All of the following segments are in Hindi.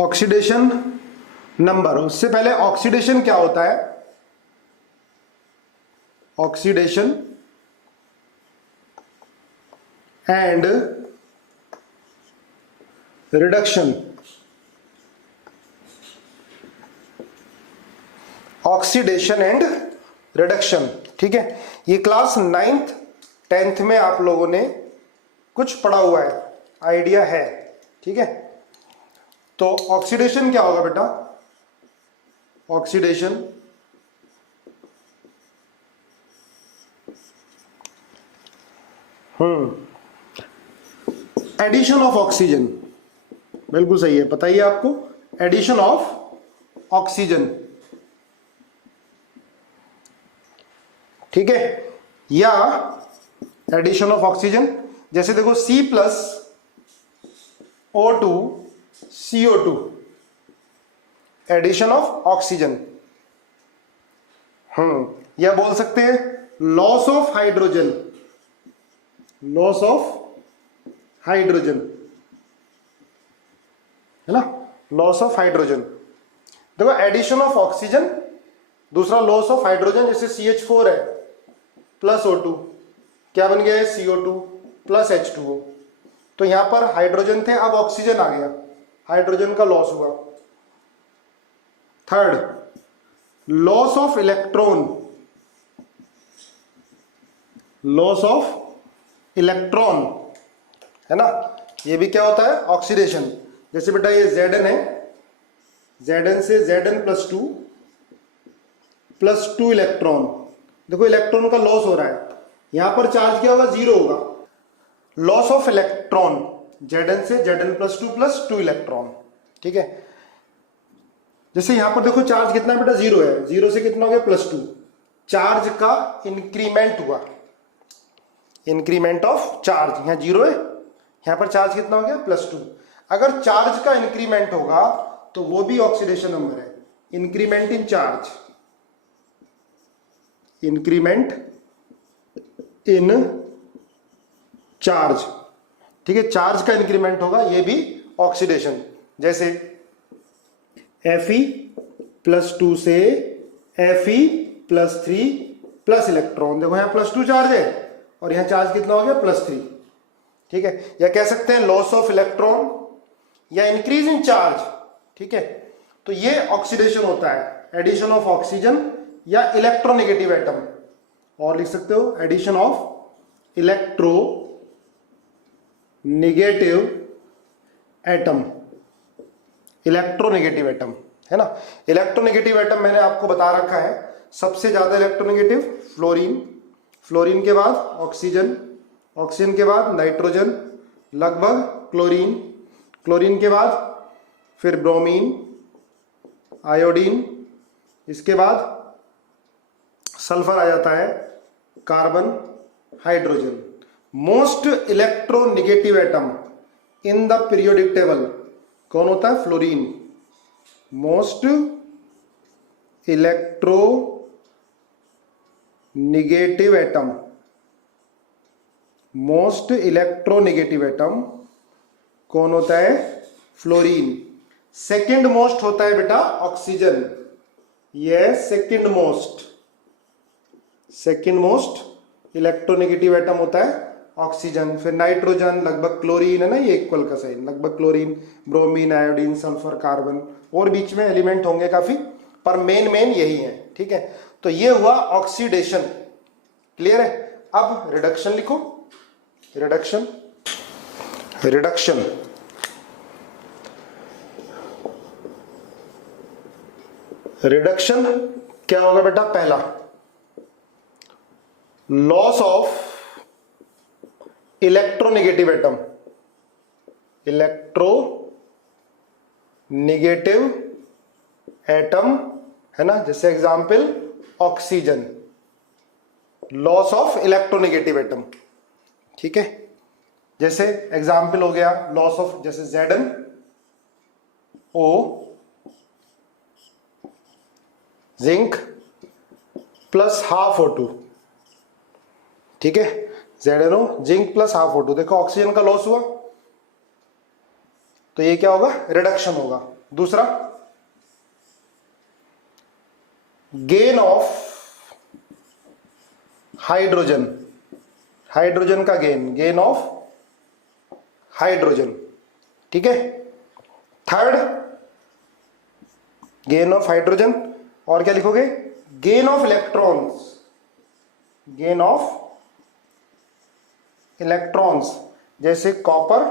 Oxidation number. उससे पहले ऑक्सीडेशन क्या होता है? Oxidation and reduction. Oxidation and reduction, ठीक है। ये क्लास 9th 10th में आप लोगों ने कुछ पढ़ा हुआ है, आइडिया है, ठीक है। तो ऑक्सीडेशन क्या होगा बेटा? Oxidation addition of oxygen. बिल्कुल सही है, पता ही है आपको, एडिशन ऑफ ऑक्सीजन, ठीक है। या एडिशन ऑफ ऑक्सीजन, जैसे देखो C+O2 CO2, addition of oxygen. या बोल सकते हैं loss of hydrogen, loss of hydrogen, है ना, लॉस ऑफ हाइड्रोजन। देखो एडिशन ऑफ ऑक्सीजन, दूसरा लॉस ऑफ हाइड्रोजन, जैसे CH4 है प्लस O2, क्या बन गया है? CO2 plus H2O। तो यहां पर हाइड्रोजन थे, अब ऑक्सीजन आ गया, हाइड्रोजन का लॉस हुआ। Third, loss of electron, loss of electron, है ना, ये भी क्या होता है? ऑक्सीडेशन। जैसे बेटा ये Zn है, Zn से Zn प्लस टू इलेक्ट्रॉन, देखो इलेक्ट्रॉन का लॉस हो रहा है, यहां पर चार्ज क्या होगा? 0 होगा। लॉस ऑफ इलेक्ट्रॉन, Zn से Zn+2 प्लस 2 इलेक्ट्रॉन, ठीक है। जैसे यहां पर देखो चार्ज कितना बेटा? 0 है, 0 से कितना हो गया? +2। चार्ज का इंक्रीमेंट हुआ, इंक्रीमेंट ऑफ चार्ज। यहां 0 है, यहां पर चार्ज कितना हो गया? +2। अगर चार्ज का इंक्रीमेंट होगा तो वो भी ऑक्सीडेशन नंबर है, increment in charge, increment in charge, ठीक है। चार्ज का इंक्रीमेंट होगा, ये भी ऑक्सीडेशन। जैसे Fe+2 से Fe+3 प्लस इलेक्ट्रॉन, देखो यहां +2 चार्ज है और यहां चार्ज कितना हो गया? +3, ठीक है। या कह सकते हैं लॉस ऑफ इलेक्ट्रॉन या इंक्रीज इन चार्ज, ठीक है। तो ये ऑक्सीडेशन होता है, एडिशन ऑफ ऑक्सीजन या इलेक्ट्रोनेगेटिव एटम, और लिख सकते हो addition of electronegative atom, electronegative atom, है ना। इलेक्ट्रोनेगेटिव एटम मैंने आपको बता रखा है, सबसे ज्यादा इलेक्ट्रोनेगेटिव फ्लोरीन, फ्लोरीन के बाद ऑक्सीजन, ऑक्सीजन के बाद नाइट्रोजन, लगभग क्लोरीन, क्लोरीन के बाद फिर ब्रोमीन, आयोडीन, इसके बाद सल्फर आ जाता है, carbon, hydrogen. Most electronegative atom in the periodic table कौन होता है? Fluorine. Most electro negative atom, most electronegative atom कौन होता है? फ्लोरीन। सेकंड मोस्ट होता है बेटा ऑक्सीजन, ये second most, second most electronegative atom होता है ऑक्सीजन। फिर नाइट्रोजन, लगभग क्लोरीन, है ना, ये इक्वल का साइन, लगभग chlorine, bromine, iodine, sulphur, carbon, और बीच में एलिमेंट होंगे काफी, पर मेन यही है, ठीक है। तो ये हुआ ऑक्सीडेशन, क्लियर है। अब रिडक्शन लिखो, रिडक्शन, रिडक्शन रिडक्शन क्या होगा बेटा? पहला, loss of electronegative atom, electro negative atom, है ना, जैसे example oxygen, loss of electronegative atom, ठीक है। जैसे एग्जांपल हो गया लॉस ऑफ, जैसे ZnO, zinc plus half O2, ठीक है। ZnO zinc plus half O2, देखो ऑक्सीजन का लॉस हुआ, तो ये क्या होगा? रिडक्शन होगा। दूसरा गेन ऑफ हाइड्रोजन, हाइड्रोजन का गेन ऑफ हाइड्रोजन, ठीक है। थर्ड गेन ऑफ हाइड्रोजन, और क्या लिखोगे, gain of electrons, gain of electrons, जैसे कॉपर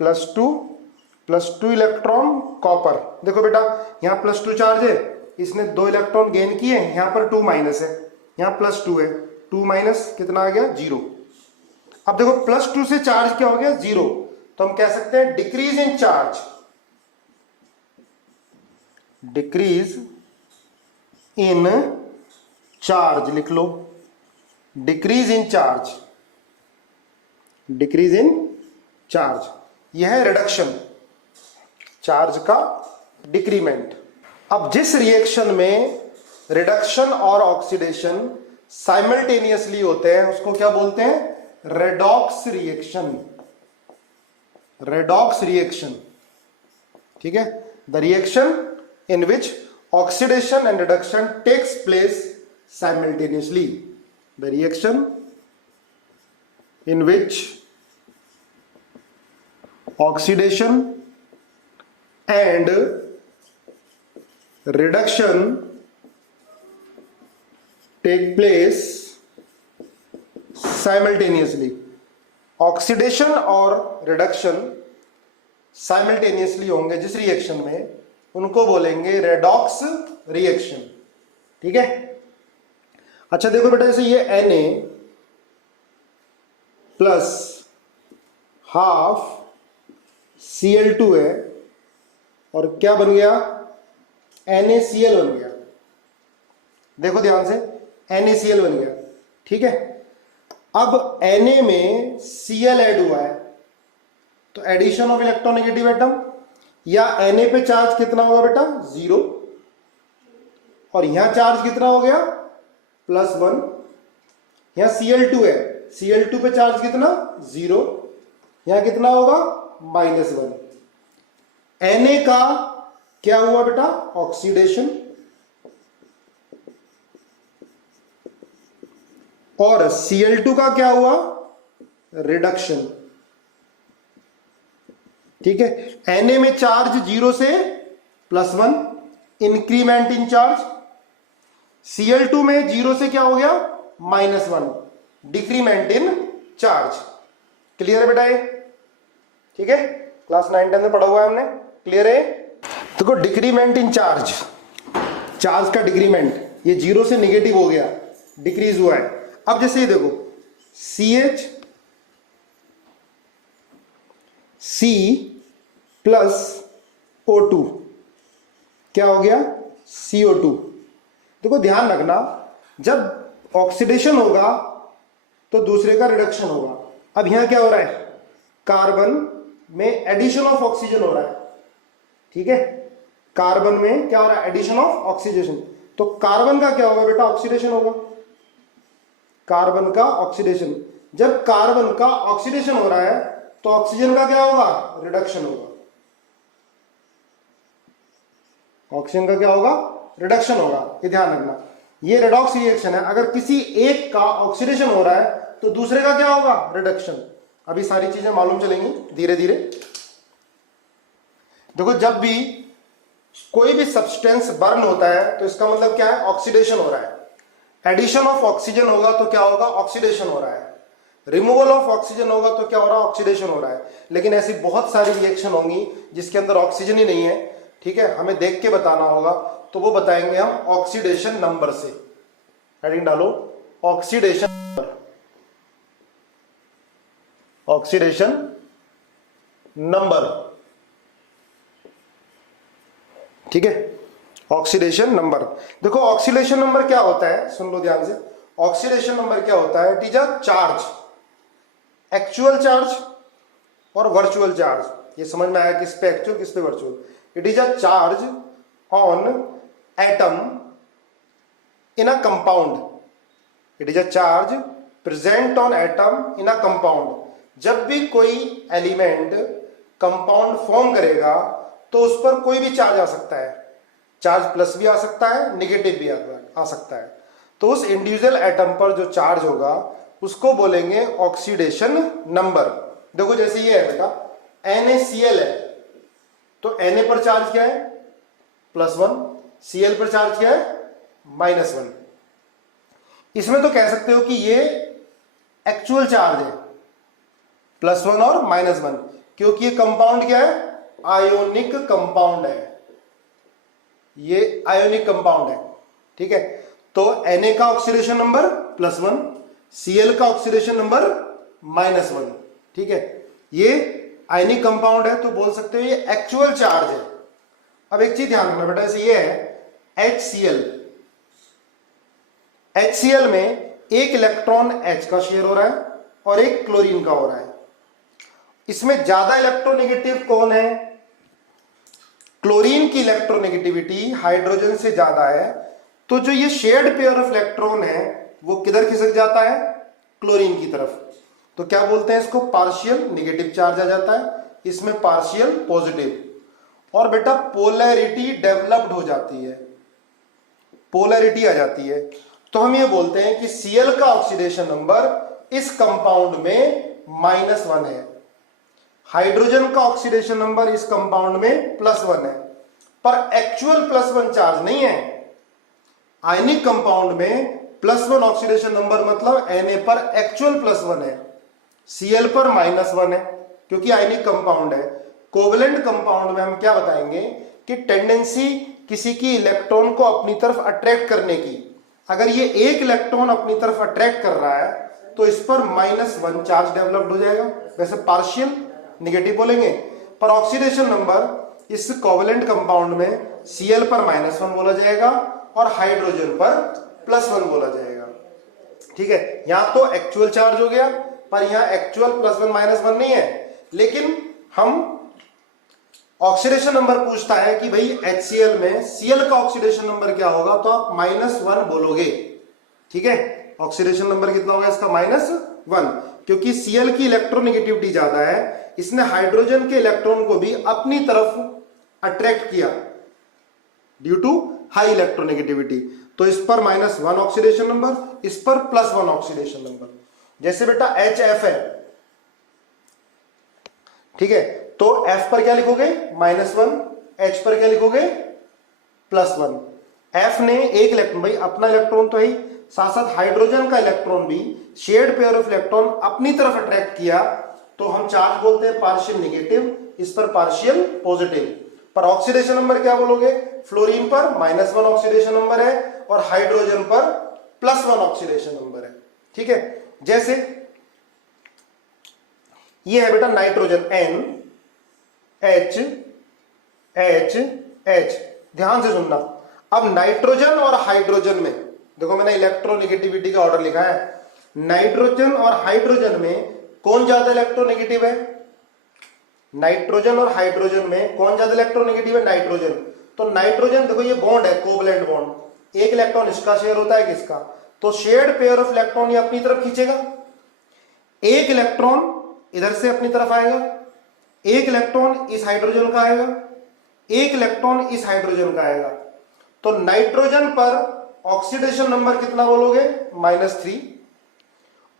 +2 इलेक्ट्रॉन कॉपर। देखो बेटा यहां +2 चार्ज है, इसने 2 इलेक्ट्रॉन गेन किए, यहां पर 2 माइनस है, यहां +2 है, 2 माइनस कितना आ गया 0। अब देखो +2 से चार्ज क्या हो गया 0, तो हम कह सकते हैं decrease in charge, decrease in charge लिख लो, decrease in charge, decrease in charge, यह है रिडक्शन, चार्ज का डिक्रीमेंट। अब जिस रिएक्शन में रिडक्शन और ऑक्सीडेशन साइमल्टेनियसली होते हैं उसको क्या बोलते हैं, रेडॉक्स रिएक्शन, रेडॉक्स रिएक्शन, ठीक है। The reaction in which oxidation and reduction takes place simultaneously, the reaction in which oxidation and reduction take place simultaneously, oxidation और रिडक्शन साइमल्टेनियसली होंगे जिस रिएक्शन में, उनको बोलेंगे रेडॉक्स रिएक्शन, ठीक है। अच्छा देखो बेटा, जैसे ये Na प्लस हाफ Cl2 है, और क्या बन गया, NaCl बन गया, देखो ध्यान से NaCl बन गया, ठीक है। अब Na में Cl ऐड हुआ है, तो एडिशन ऑफ इलेक्ट्रोनेगेटिव एटम, या Na पे चार्ज कितना होगा बेटा 0, और यहां चार्ज कितना हो गया +1, यहां Cl2 है, Cl2 पे चार्ज कितना 0, यहां कितना होगा -1। Na का क्या हुआ बेटा, ऑक्सीडेशन, और Cl2 का क्या हुआ, रिडक्शन, ठीक है। Na में चार्ज 0 से +1, इंक्रीमेंट इन चार्ज, Cl2 में 0 से क्या हो गया -1, डिक्रीमेंट इन चार्ज। क्लियर है बेटा ये, ठीक है, क्लास 9-10 में पढ़ा हुआ है हमने, क्लियर है। देखो डिक्रीमेंट इन चार्ज, चार्ज का डिक्रीमेंट, ये 0 से नेगेटिव हो गया, डिक्रीज हुआ है। अब जैसे ये देखो CH+O2 क्या हो गया CO2। देखो ध्यान रखना, जब ऑक्सीडेशन होगा तो दूसरे का रिडक्शन होगा। अब यहां क्या हो रहा है, कार्बन में एडिशन ऑफ ऑक्सीजन हो रहा है, ठीक है, कार्बन में क्या हो रहा है, एडिशन ऑफ ऑक्सीडेशन, तो कार्बन का क्या होगा बेटा, ऑक्सीडेशन होगा, कार्बन का ऑक्सीडेशन। जब कार्बन का ऑक्सीडेशन हो रहा है तो ऑक्सीजन का क्या होगा, रिडक्शन होगा, ऑक्सीजन का क्या होगा, रिडक्शन होगा, ये ध्यान रखना। ये रेडॉक्स रिएक्शन है, अगर किसी एक का ऑक्सीडेशन हो रहा है तो दूसरे का क्या होगा, रिडक्शन। अभी सारी चीजें मालूम चलेंगी धीरे धीरे। देखो जब भी कोई भी सब्सटेंस बर्न होता है तो इसका मतलब क्या है, ऑक्सीडेशन हो रहा है। एडिशन ऑफ ऑक्सीजन होगा तो क्या होगा, ऑक्सीडेशन हो रहा है। रिमूवल ऑफ ऑक्सीजन होगा तो क्या हो रहा है, ऑक्सीडेशन हो रहा है। लेकिन ऐसी बहुत सारी रिएक्शन होंगी जिसके अंदर ऑक्सीजन ही नहीं है, ठीक है, हमें देख के बताना होगा, तो वो बताएंगे हम ऑक्सीडेशन नंबर से। हेडिंग डालो, ऑक्सीडेशन नंबर, ऑक्सीडेशन नंबर, ठीक है, ऑक्सीडेशन नंबर। देखो ऑक्सीडेशन नंबर क्या होता है, सुन लो ध्यान से। ऑक्सीडेशन नंबर क्या होता है, it is a charge, actual charge और वर्चुअल चार्ज। ये समझ में आया, किस पे एक्चुअल किस पे virtual. It is a charge on atom in a compound, it is a charge present on atom in a compound. जब भी कोई एलिमेंट कंपाउंड फॉर्म करेगा तो उस पर कोई भी चार्ज आ सकता है, चार्ज प्लस भी आ सकता है, निगेटिव भी आ सकता है। तो उस इंडिविजुअल एटम पर जो चार्ज होगा उसको बोलेंगे ऑक्सीडेशन नंबर। देखो जैसे ये है बेटा NaCl है, तो Na पर चार्ज क्या है +1, Cl पर चार्ज क्या है -1। इसमें तो कह सकते हो कि ये एक्चुअल चार्ज है +1 और -1, क्योंकि ये कंपाउंड क्या है आयोनिक कंपाउंड है, ये आयोनिक कंपाउंड है। ठीक है, तो Na का ऑक्सीडेशन नंबर +1, Cl का ऑक्सीडेशन नंबर -1। ठीक है, ये आयनिक कंपाउंड है तो बोल सकते हो ये एक्चुअल चार्ज है। अब एक चीज ध्यान रखना बेटा, जैसे ये है HCl में एक इलेक्ट्रॉन H का शेयर हो रहा है और एक क्लोरीन का हो रहा है। इसमें ज्यादा इलेक्ट्रोनेगेटिव कौन है? क्लोरीन की इलेक्ट्रोनेगेटिविटी हाइड्रोजन से ज्यादा है, तो जो ये शेयर्ड पेयर ऑफ इलेक्ट्रॉन है वो किधर खिसक जाता है क्लोरीन की तरफ। तो क्या बोलते हैं इसको पार्शियल नेगेटिव चार्ज आ जाता है, इसमें पार्शियल पॉजिटिव। और बेटा पोलैरिटी डेवलप्ड हो जाती है, पोलैरिटी आ जाती है। तो हम ये बोलते हैं कि Cl का ऑक्सीडेशन नंबर इस कंपाउंड में -1 है, हाइड्रोजन का ऑक्सीडेशन नंबर इस कंपाउंड में +1 है, पर एक्चुअल +1 चार्ज नहीं है। आयनिक कंपाउंड में +1 ऑक्सीडेशन नंबर मतलब Na पर एक्चुअल +1 है, Cl पर -1 है, क्योंकि आयनिक कंपाउंड है। कोवेलेंट कंपाउंड में हम क्या बताएंगे कि टेंडेंसी किसी की इलेक्ट्रॉन को अपनी तरफ अट्रैक्ट करने की, अगर ये एक इलेक्ट्रॉन अपनी तरफ अट्रैक्ट कर रहा है तो इस पर -1 चार्ज डेवलप्ड हो जाएगा, वैसे पार्शियल नेगेटिव बोलेंगे। पर ऑक्सीडेशन नंबर इस कोवेलेंट कंपाउंड में Cl पर -1 बोला जाएगा और हाइड्रोजन पर +1 बोला जाएगा। ठीक है, यहां तो एक्चुअल चार्ज हो गया, पर यहां एक्चुअल +1 -1 नहीं है। लेकिन हम ऑक्सीडेशन नंबर पूछता है कि भाई HCl में Cl का ऑक्सीडेशन नंबर क्या होगा, तो आप -1 बोलोगे। ठीक है, ऑक्सीडेशन नंबर कितना होगा इसका -1, क्योंकि Cl की इलेक्ट्रोनेगेटिविटी ज्यादा है, इसने हाइड्रोजन के इलेक्ट्रॉन को भी अपनी तरफ अट्रैक्ट किया ड्यू टू हाई इलेक्ट्रोनेगेटिविटी। तो इस पर -1 ऑक्सीडेशन नंबर, इस पर +1 ऑक्सीडेशन नंबर। जैसे बेटा HF है, ठीक है, तो F पर क्या लिखोगे -1, H पर क्या लिखोगे +1। F ने एक इलेक्ट्रॉन, भाई अपना इलेक्ट्रॉन तो है ही, साथ साथ हाइड्रोजन का इलेक्ट्रॉन भी शेयर्ड पेयर ऑफ इलेक्ट्रॉन अपनी तरफ अट्रैक्ट किया, तो हम चार्ज बोलते हैं पार्शियल नेगेटिव, इस पर पार्शियल पॉजिटिव। पर ऑक्सीडेशन नंबर क्या बोलोगे, फ्लोरीन पर -1 ऑक्सीडेशन नंबर है और हाइड्रोजन पर +1 ऑक्सीडेशन नंबर है। ठीक है, जैसे ये है बेटा नाइट्रोजन NH H, ध्यान से सुनना। अब नाइट्रोजन और हाइड्रोजन में देखो मैंने इलेक्ट्रोनेगेटिविटी का ऑर्डर लिखा है, नाइट्रोजन और हाइड्रोजन में कौन ज्यादा इलेक्ट्रोनेगेटिव है? नाइट्रोजन और हाइड्रोजन में कौन ज्यादा इलेक्ट्रोनेगेटिव है? नाइट्रोजन। तो नाइट्रोजन देखो ये बॉन्ड है, कोवलेंट बॉन्ड, एक इलेक्ट्रॉन इसका शेयर होता है किसका, तो शेयर्ड पेयर ऑफ इलेक्ट्रॉन ये अपनी तरफ खींचेगा, एक इलेक्ट्रॉन इधर से अपनी तरफ आएगा, एक इलेक्ट्रॉन इस हाइड्रोजन का आएगा, एक इलेक्ट्रॉन इस हाइड्रोजन का आएगा। तो नाइट्रोजन पर ऑक्सीडेशन नंबर कितना बोलोगे -3,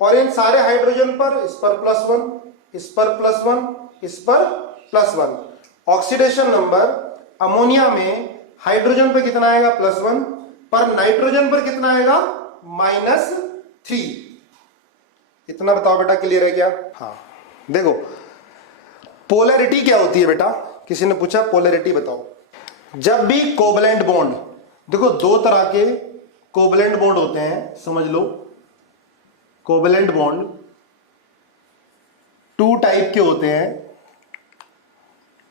और इन सारे हाइड्रोजन पर इस पर +1, इस पर +1, इस पर +1। ऑक्सीडेशन नंबर अमोनिया में हाइड्रोजन पर कितना आएगा +1, पर नाइट्रोजन पर कितना आएगा -3। इतना बताओ बेटा, क्लियर है क्या? हाँ, देखो पोलैरिटी क्या होती है बेटा, किसी ने पूछा पोलैरिटी बताओ। जब भी कोवलेंट बॉन्ड, देखो दो तरह के कोवलेंट बॉन्ड होते हैं, समझ लो। कोवलेंट बॉन्ड 2 टाइप के होते हैं,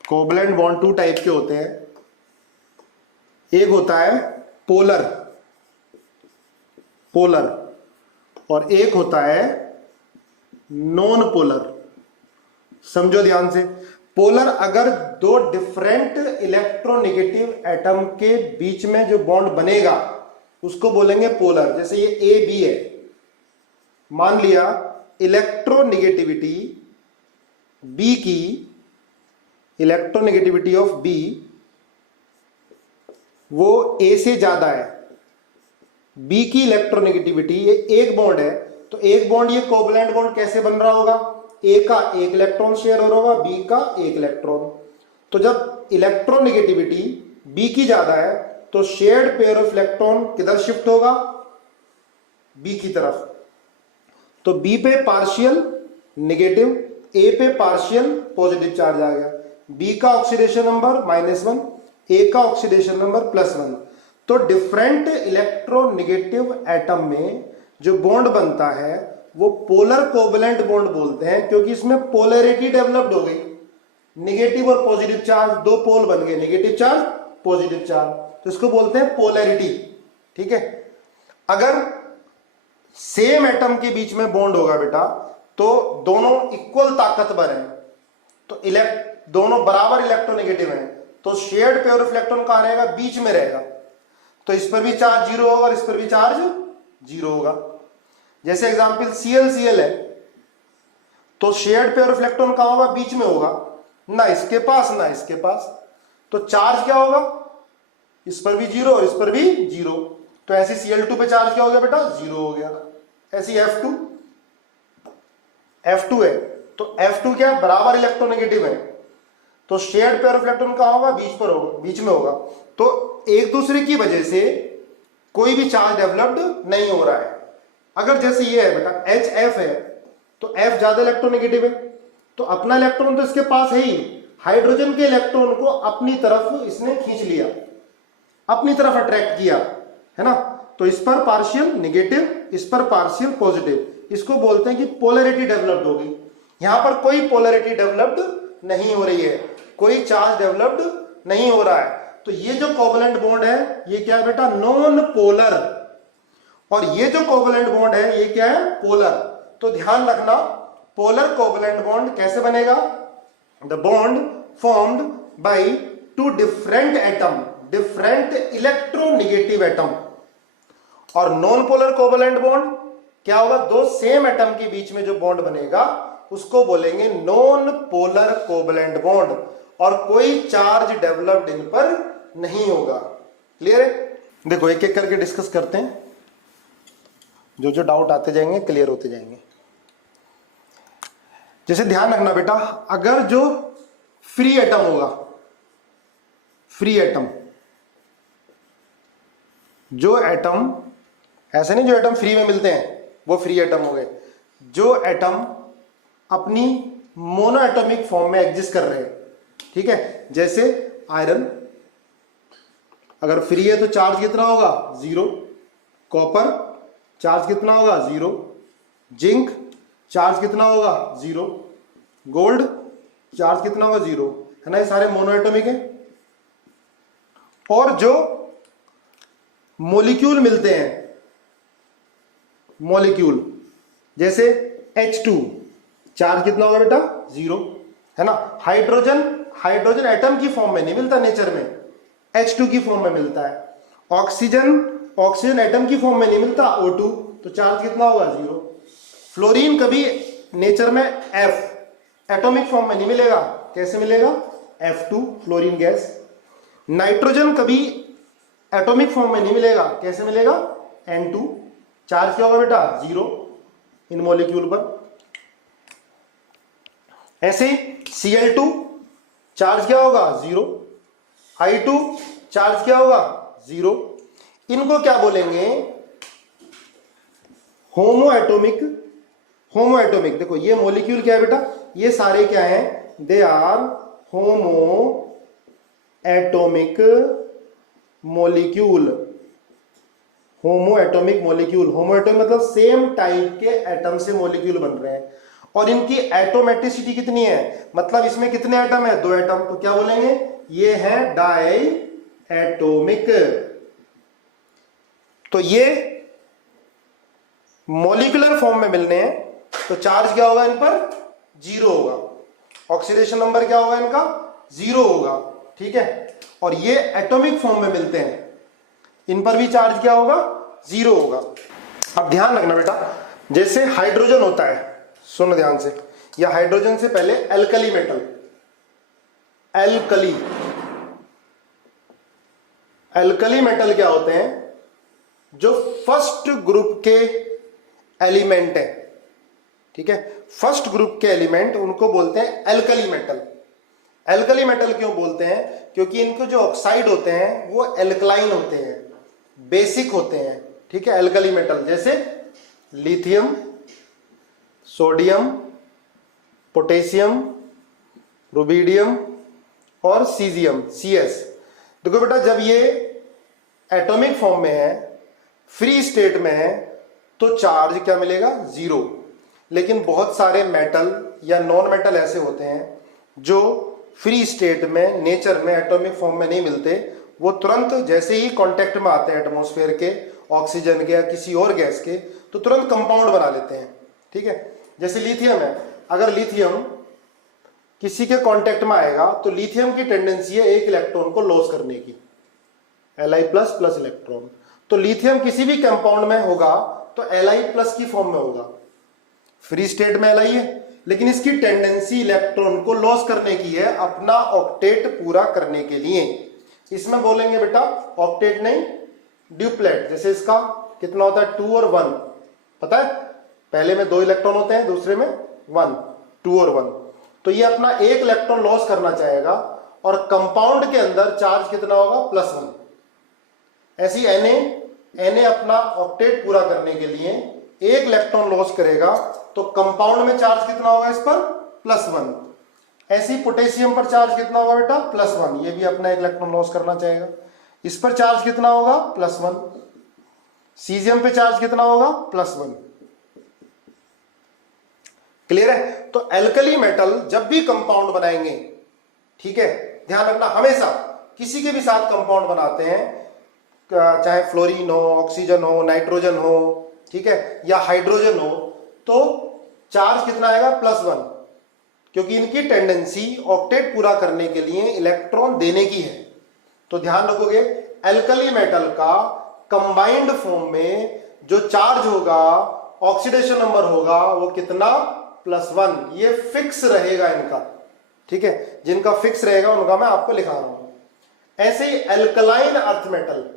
कोवलेंट बॉन्ड 2 टाइप के होते हैं। एक होता है पोलर, पोलर, और एक होता है नॉन पोलर। समझो ध्यान से, पोलर अगर दो डिफरेंट इलेक्ट्रोनेगेटिव एटम के बीच में जो बॉन्ड बनेगा उसको बोलेंगे पोलर। जैसे ये ए बी है, मान लिया इलेक्ट्रोनेगेटिविटी बी की इलेक्ट्रोनेगेटिविटी ऑफ बी वो ए से ज्यादा है, बी की इलेक्ट्रोनेगेटिविटी, ये एक बॉन्ड है तो एक बॉन्ड, ये कोवलेंट बॉन्ड कैसे बन रहा होगा, ए का एक इलेक्ट्रॉन शेयर हो रहा होगा, बी का एक इलेक्ट्रॉन। तो जब इलेक्ट्रोनेगेटिविटी बी की ज्यादा है तो शेयर्ड पेयर ऑफ इलेक्ट्रॉन किधर शिफ्ट होगा, बी की तरफ। तो बी पे पार्शियल नेगेटिव, ए पे पार्शियल पॉजिटिव चार्ज आ गया, बी का ऑक्सीडेशन नंबर -1, ए का ऑक्सीडेशन नंबर +1। तो डिफरेंट इलेक्ट्रोनेगेटिव एटम में जो बॉन्ड बनता है वो पोलर कोवलेंट बॉन्ड बोलते हैं, क्योंकि इसमें पोलैरिटी डेवलप्ड हो गई, नेगेटिव और पॉजिटिव चार्ज, दो पोल बन गए, नेगेटिव चार्ज पॉजिटिव चार्ज, तो इसको बोलते हैं पोलैरिटी। ठीक है, अगर सेम एटम के बीच में बॉन्ड होगा बेटा तो दोनों इक्वल ताकतवर हैं, तो दोनों बराबर इलेक्ट्रोनेगेटिव हैं, तो शेयर्ड पेयर ऑफ इलेक्ट्रॉन कहां रहेगा, बीच में रहेगा। तो इस पर भी चार्ज 0 होगा और इस पर भी चार्ज 0 होगा। जैसे एग्जांपल ClCl है तो शेयर्ड पेयर ऑफ इलेक्ट्रॉन कहां होगा, बीच में होगा, ना इसके पास ना इसके पास, तो चार्ज क्या होगा, इस पर भी 0 और इस पर भी 0। तो ऐसे Cl2 पे चार्ज क्या हो गया बेटा, 0 हो गया। ऐसी F2 है तो F2 क्या बराबर इलेक्ट्रोनेगेटिव है, तो शेयर्ड पेयर ऑफ इलेक्ट्रॉन कहां होगा, बीच में होगा। तो एक दूसरे की वजह से कोई भी चार्ज डेवलप्ड नहीं हो रहा है। अगर जैसे ये है बेटा HF है तो F ज्यादा इलेक्ट्रोनेगेटिव है, तो अपना इलेक्ट्रॉन तो इसके पास है ही, हाइड्रोजन के इलेक्ट्रॉन को अपनी तरफ इसने खींच लिया, अपनी तरफ अट्रैक्ट किया, है ना। तो इस पर पार्शियल नेगेटिव, इस पर पार्शियल पॉजिटिव, इसको बोलते हैं कि पोलैरिटी डेवलप्ड हो गई। यहां पर कोई पोलैरिटी डेवलप्ड नहीं हो रही है, कोई चार्ज डेवलप्ड नहीं हो रहा है। तो ये जो कोवलेंट बॉन्ड है ये क्या है बेटा, नॉन पोलर, और ये जो कोवलेंट बॉन्ड है ये क्या है, पोलर। तो ध्यान रखना, पोलर कोवलेंट बॉन्ड कैसे बनेगा, the bond formed by two different atom, different electronegative atom. और नॉन पोलर कोवलेंट बॉन्ड क्या होगा, दो सेम एटम के बीच में जो बॉन्ड बनेगा उसको बोलेंगे नॉन पोलर कोवलेंट बॉन्ड, और कोई चार्ज डेवलप्ड इन पर नहीं होगा। क्लियर है। देखो एक एक करके डिस्कस करते हैं, जो जो डाउट आते जाएंगे क्लियर होते जाएंगे। जैसे ध्यान रखना बेटा, अगर जो फ्री एटम होगा, फ्री एटम, जो एटम ऐसे नहीं जो एटम फ्री में मिलते हैं वो फ्री एटम हो गए, जो एटम अपनी मोनो एटॉमिक फॉर्म में एग्जिस्ट कर रहे हैं, ठीक है। जैसे आयरन अगर फ्री है तो चार्ज कितना होगा, 0। कॉपर चार्ज कितना होगा, 0। जिंक चार्ज कितना होगा, 0। गोल्ड चार्ज कितना होगा, 0, है ना। ये सारे मोनो एटॉमिक हैं। और जो मॉलिक्यूल मिलते हैं, मॉलिक्यूल जैसे H2 चार्ज कितना होगा बेटा, 0, है ना। हाइड्रोजन एटम की फॉर्म में नहीं मिलता नेचर में, H2 की फॉर्म में मिलता है। ऑक्सीजन एटम की फॉर्म में नहीं मिलता, O2, तो चार्ज कितना होगा, 0। फ्लोरीन कभी नेचर में एटॉमिक फॉर्म में नहीं मिलेगा, कैसे मिलेगा, F2 फ्लोरीन गैस। नाइट्रोजन कभी एटॉमिक फॉर्म में नहीं मिलेगा, कैसे मिलेगा, N2, चार्ज क्या होगा बेटा, 0 इन मॉलिक्यूल पर। ऐसे Cl2 चार्ज क्या होगा, 0। I2 चार्ज क्या होगा, 0। इनको क्या बोलेंगे, होमो एटॉमिक। देखो ये मॉलिक्यूल क्या है बेटा, ये सारे क्या हैं, they are homoatomic molecule. Homoatomic molecule, homoatomic मतलब सेम टाइप के एटम से मॉलिक्यूल बन रहे हैं, और इनकी एटोमेटिसिटी कितनी है, मतलब इसमें कितने एटम है, 2 एटम, तो क्या बोलेंगे, ये है डाई एटॉमिक। तो ये मॉलिक्यूलर फॉर्म में मिलने हैं, तो चार्ज क्या होगा इन पर, 0 होगा। ऑक्सीडेशन नंबर क्या होगा इनका, 0 होगा, ठीक है। और ये एटॉमिक फॉर्म में मिलते हैं, इन पर भी चार्ज क्या होगा, 0 होगा। अब ध्यान रखना बेटा, जैसे हाइड्रोजन होता है, सुनो ध्यान से, या हाइड्रोजन से पहले alkali metal, alkali. Alkali metal क्या होते हैं? जो फर्स्ट ग्रुप के एलिमेंट है, ठीक है, फर्स्ट ग्रुप के एलिमेंट उनको बोलते हैं एल्कली मेटल। एल्कली मेटल क्यों बोलते हैं? क्योंकि इनको जो ऑक्साइड होते हैं वो एल्कलाइन होते हैं, बेसिक होते हैं, ठीक है, एल्कली मेटल। जैसे लिथियम, सोडियम, पोटेशियम, रुबिडियम और सीजियम, CS। देखो बेटा, जब ये एटॉमिक फॉर्म में है, फ्री स्टेट में है, तो चार्ज क्या मिलेगा? 0। लेकिन बहुत सारे मेटल या नॉन मेटल ऐसे होते हैं जो फ्री स्टेट में, नेचर में, एटॉमिक फॉर्म में नहीं मिलते। वो तुरंत जैसे ही कांटेक्ट में आते हैं एटमॉस्फेयर के, ऑक्सीजन के या किसी और गैस के, तो तुरंत कंपाउंड बना लेते हैं, ठीक है। जैसे लिथियम है, अगर लिथियम किसी के कांटेक्ट में आएगा तो लिथियम की टेंडेंसी है एक इलेक्ट्रॉन को लॉस करने की, Li+ इलेक्ट्रॉन। तो लिथियम किसी भी कंपाउंड में होगा तो Li+ की फॉर्म में होगा। फ्री स्टेट में Li है, लेकिन इसकी टेंडेंसी इलेक्ट्रॉन को लॉस करने की है, अपना ऑक्टेट पूरा करने के लिए। इसमें बोलेंगे बेटा ऑक्टेट नहीं, ड्यूप्लेट। जैसे इसका कितना होता है? 2 और 1, पता है? पहले में 2 इलेक्ट्रॉन होते हैं, दूसरे में 1, 2 और 1। तो ये अपना एक इलेक्ट्रॉन लॉस करना चाहेगा, और कंपाउंड के अंदर चार्ज कितना होगा? +1। ऐसी Na अपना ऑक्टेट पूरा करने के लिए एक इलेक्ट्रॉन लॉस करेगा, तो कंपाउंड में चार्ज कितना होगा इस पर? +1। ऐसी पोटेशियम पर चार्ज कितना होगा बेटा? +1। ये भी अपना एक इलेक्ट्रॉन लॉस करना चाहेगा। इस पर चार्ज कितना होगा? +1। सीजियम पे चार्ज कितना होगा? +1। क्लियर है? तो एल्कली मेटल जब भी कंपाउंड बनाएंगे, ठीक है, ध्यान रखना, हमेशा किसी के भी साथ कंपाउंड बनाते हैं, चाहे फ्लोरीन हो, ऑक्सीजन हो, नाइट्रोजन हो, ठीक है, या हाइड्रोजन हो, तो चार्ज कितना आएगा? +1। क्योंकि इनकी टेंडेंसी ऑक्टेट पूरा करने के लिए इलेक्ट्रॉन देने की है। तो ध्यान रखोगे, एल्कली मेटल का कंबाइंड फॉर्म में जो चार्ज होगा, ऑक्सीडेशन नंबर होगा, वो कितना? +1। ये फिक्स रहेगा इनका, ठीक है। जिनका फिक्स रहेगा उनका मैं आपको लिखा रहा हूं। ऐसे ही alkaline earth metal,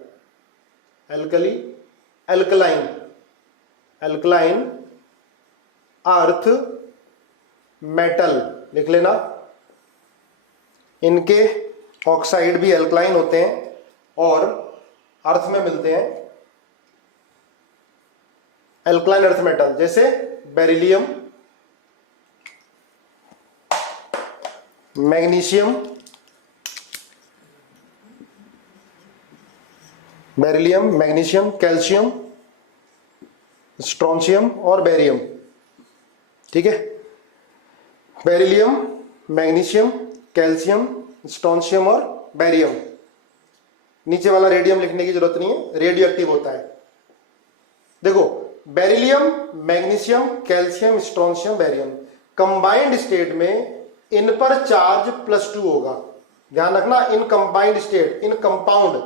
alkaline earth metal लिख लेना। इनके ऑक्साइड भी एल्कलाइन होते हैं और अर्थ में मिलते हैं। एल्कलाइन अर्थ मेटल जैसे बेरिलियम, मैग्नीशियम, कैल्शियम, स्ट्रोंशियम और बेरियम, ठीक है। बेरिलियम, मैग्नीशियम, कैल्शियम, स्ट्रोंशियम और बेरियम। नीचे वाला रेडियम लिखने की जरूरत नहीं है, रेडियो एक्टिव होता है। देखो, beryllium, magnesium, calcium, strontium, barium, combined state में इन पर चार्ज +2 होगा। ध्यान रखना, in combined state, in compound,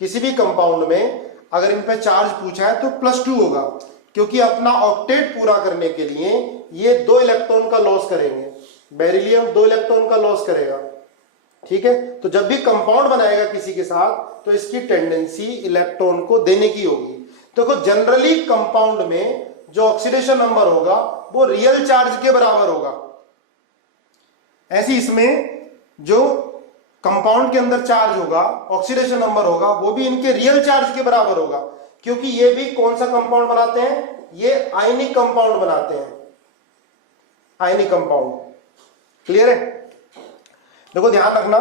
किसी भी कंपाउंड में अगर इन पर चार्ज पूछा है तो +2 होगा, क्योंकि अपना ऑक्टेट पूरा करने के लिए ये 2 इलेक्ट्रॉन का लॉस करेंगे। बेरिलियम 2 इलेक्ट्रॉन का लॉस करेगा, ठीक है। तो जब भी कंपाउंड बनाएगा किसी के साथ तो इसकी टेंडेंसी इलेक्ट्रॉन को देने की होगी। देखो, जनरली कंपाउंड में जो ऑक्सीडेशन नंबर होगा वो रियल चार्ज के बराबर होगा। ऐसी इसमें जो कंपाउंड के अंदर चार्ज होगा, ऑक्सीडेशन नंबर होगा, वो भी इनके रियल चार्ज के बराबर होगा, क्योंकि ये भी कौन सा कंपाउंड बनाते हैं? ये आयनिक कंपाउंड बनाते हैं, आयनिक कंपाउंड। क्लियर है? देखो ध्यान रखना,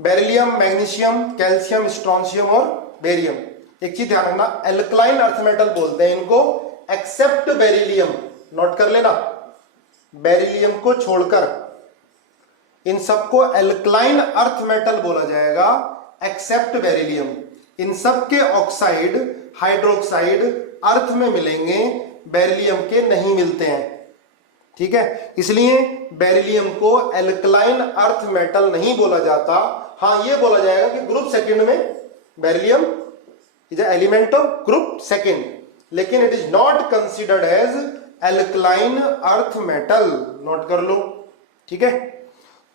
बेरिलियम, मैग्नीशियम, कैल्शियम, स्ट्रोंशियम और बेरियम। एक चीज ध्यान रखना, एल्कलाइन अर्थ मेटल बोलते हैं इनको, एक्सेप्ट बेरिलियम। नोट कर लेना, बेरिलियम को छोड़कर इन सबको एल्कलाइन अर्थ मेटल बोला जाएगा, एक्सेप्ट बेरिलियम। इन सब के ऑक्साइड, हाइड्रोक्साइड अर्थ में मिलेंगे, बेरिलियम के नहीं मिलते हैं, ठीक है। इसलिए बेरिलियम को एल्कलाइन अर्थ मेटल नहीं बोला जाता। हाँ, ये बोला जाएगा कि ग्रुप सेकंड में beryllium is a element of group second, लेकिन it is not considered as alkaline earth metal. Note कर लो, ठीक है।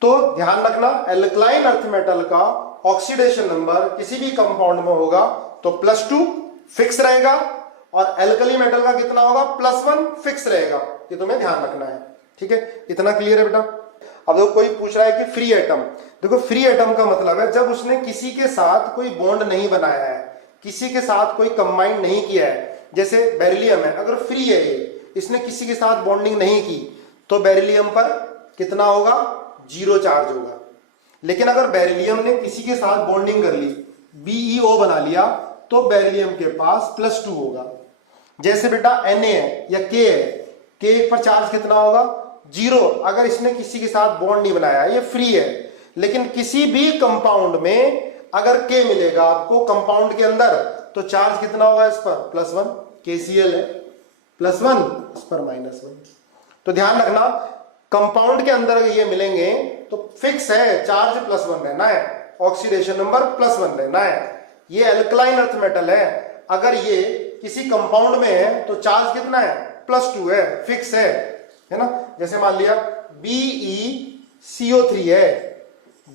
तो ध्यान रखना, एल्कलाइन अर्थ मेटल का ऑक्सीडेशन नंबर किसी भी कंपाउंड में होगा तो +2 फिक्स रहेगा, और एल्कली मेटल का कितना होगा, +1 फिक्स रहेगा। ये तुम्हें ध्यान रखना है, ठीक है। इतना क्लियर है बेटा। अब देखो कोई पूछ रहा है कि फ्री एटम, देखो फ्री एटम का मतलब है जब उसने किसी के साथ कोई बॉन्ड नहीं बनाया है, किसी के साथ कोई कंबाइन नहीं किया है। जैसे बेरिलियम है, अगर फ्री है ये, इसने किसी के साथ बॉन्डिंग नहीं की, तो बेरिलियम पर कितना होगा, 0 चार्ज होगा। लेकिन अगर बेरिलियम ने किसी के साथ बॉन्डिंग कर ली, BeO बना लिया, तो बेरिलियम के पास +2 होगा। जैसे बेटा Na है या K है, K पर चार्ज कितना होगा, 0। अगर इसने किसी के साथ बॉन्ड नहीं बनाया, ये फ्री है। लेकिन किसी भी कंपाउंड में अगर K मिलेगा आपको कंपाउंड के अंदर, तो चार्ज कितना होगा इस पर, +1। KCl है, +1, इस पर -1। तो ध्यान रखना, कंपाउंड के अंदर ये मिलेंगे तो फिक्स है, चार्ज +1 रहना है, ऑक्सीडेशन नंबर +1 रहना है। ये एल्कलाइन अर्थ मेटल है, अगर ये किसी कंपाउंड में है तो चार्ज कितना है, +2 है, फिक्स है ना। जैसे मान लिया BeCO3 है,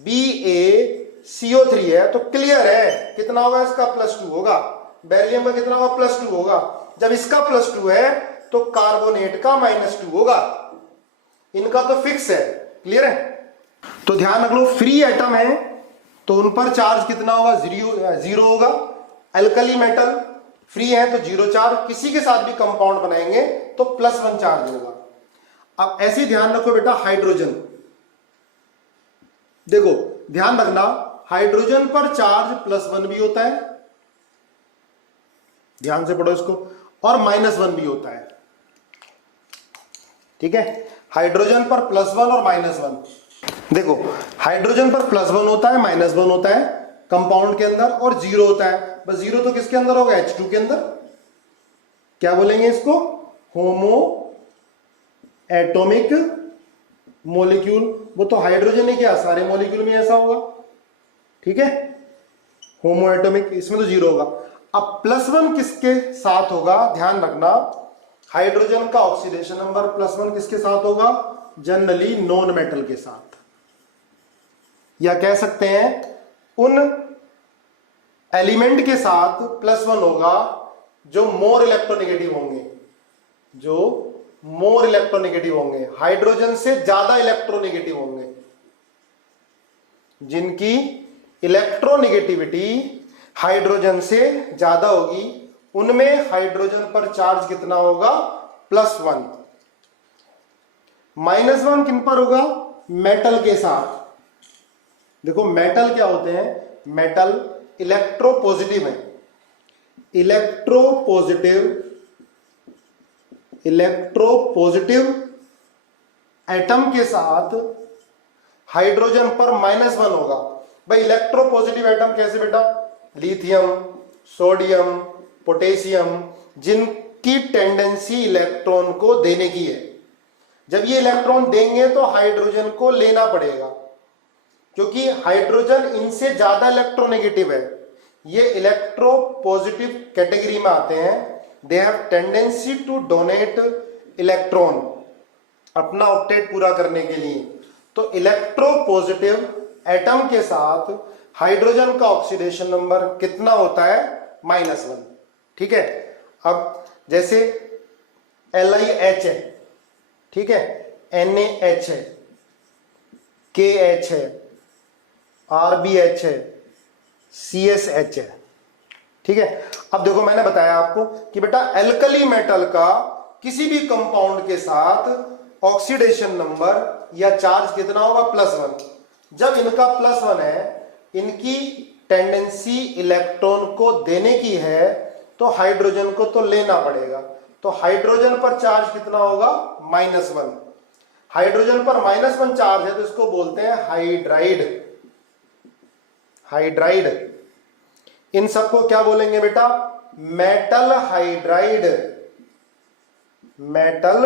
BaCO3 है, तो क्लियर है कितना होगा, इसका +2 होगा। बेरिलियम का कितना होगा, +2 होगा। जब इसका +2 है तो कार्बोनेट का -2 होगा। इनका तो फिक्स है, क्लियर है। तो ध्यान रख लो, फ्री एटम है तो उन पर चार्ज कितना होगा, 0 होगा। अल्कली मेटल फ्री है तो 0 चार्ज, किसी के साथ भी कंपाउंड बनाएंगे तो +1 चार्ज होगा। अब ऐसे ध्यान रखो बेटा, हाइड्रोजन, देखो ध्यान रखना, हाइड्रोजन पर चार्ज +1 भी होता है, ध्यान से पढ़ो इसको, और -1 भी होता है, ठीक है। हाइड्रोजन पर +1 और -1, देखो हाइड्रोजन पर +1 होता है, -1 होता है कंपाउंड के अंदर, और 0 होता है। बस 0 तो किसके अंदर होगा, H2 के अंदर। क्या बोलेंगे इसको, होमो एटॉमिक मॉलिक्यूल। वो तो हाइड्रोजन है, क्या सारे मॉलिक्यूल में ऐसा होगा, ठीक है। होमो एटॉमिक, इसमें तो 0 होगा। अब +1 किसके साथ होगा, ध्यान रखना, हाइड्रोजन का ऑक्सीडेशन नंबर +1 किसके साथ होगा, जनरली नॉन मेटल के साथ, या कह सकते हैं उन एलिमेंट के साथ +1 होगा जो मोर इलेक्ट्रोनेगेटिव होंगे, जो मोर इलेक्ट्रोनेगेटिव होंगे, हाइड्रोजन से ज्यादा इलेक्ट्रोनेगेटिव होंगे, जिनकी इलेक्ट्रोनेगेटिविटी हाइड्रोजन से ज्यादा होगी, उनमें हाइड्रोजन पर चार्ज कितना होगा, +1। -1 किन पर होगा, मेटल के साथ। देखो मेटल क्या होते हैं, मेटल इलेक्ट्रोपॉजिटिव है, इलेक्ट्रोपॉजिटिव एटम के साथ हाइड्रोजन पर -1 होगा। भाई इलेक्ट्रोपॉजिटिव एटम कैसे बेटा, लिथियम, सोडियम, पोटेशियम, जिनकी टेंडेंसी इलेक्ट्रॉन को देने की है। जब ये इलेक्ट्रॉन देंगे तो हाइड्रोजन को लेना पड़ेगा, क्योंकि हाइड्रोजन इनसे ज्यादा इलेक्ट्रोनेगेटिव है। ये इलेक्ट्रोपॉजिटिव कैटेगरी में आते हैं। They have tendency to donate electron, अपना ऑक्टेट पूरा करने के लिए। तो इलेक्ट्रोपॉजिटिव एटम के साथ हाइड्रोजन का ऑक्सीडेशन नंबर कितना होता है, -1, ठीक है। अब जैसे LiH है, ठीक है, NaH है, KH है, RBH है, CSH है, ठीक है। अब देखो मैंने बताया आपको कि बेटा एल्कली मेटल का किसी भी कंपाउंड के साथ ऑक्सीडेशन नंबर या चार्ज कितना होगा, +1। जब इनका +1 है, इनकी टेंडेंसी इलेक्ट्रॉन को देने की है, तो हाइड्रोजन को तो लेना पड़ेगा। तो हाइड्रोजन पर चार्ज कितना होगा, -1। हाइड्रोजन पर -1 चार्ज है तो इसको बोलते हैं हाइड्राइड। हाइड्राइड, इन सबको क्या बोलेंगे बेटा, मेटल हाइड्राइड। मेटल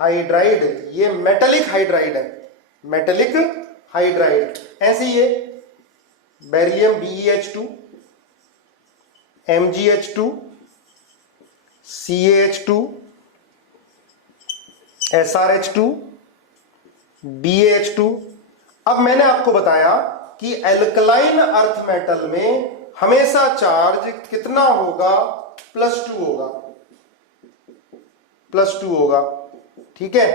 हाइड्राइड, ये मेटेलिक हाइड्राइड है, मेटेलिक हाइड्राइड। ऐसे ही है beryllium BeH2, MgH2, CaH2, SrH2, BaH2, अब मैंने आपको बताया कि एल्कलाइन अर्थ मेटल में हमेशा चार्ज कितना होगा, +2 होगा, +2 होगा, ठीक है।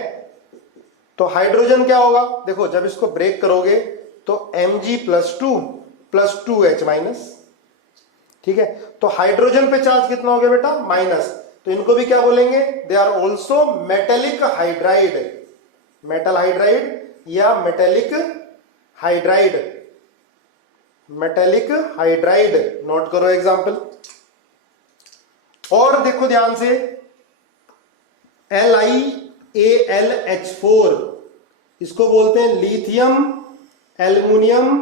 तो हाइड्रोजन क्या होगा, देखो जब इसको ब्रेक करोगे तो Mg+2 +2H-, ठीक है। तो हाइड्रोजन पे चार्ज कितना हो गया बेटा, माइनस, तो इनको भी क्या बोलेंगे, they are also metallic hydride, metal hydride या metallic hydride, metallic hydride, note करो एग्जांपल। और देखो ध्यान से, LiAlH4 इसको बोलते हैं लिथियम एल्युमिनियम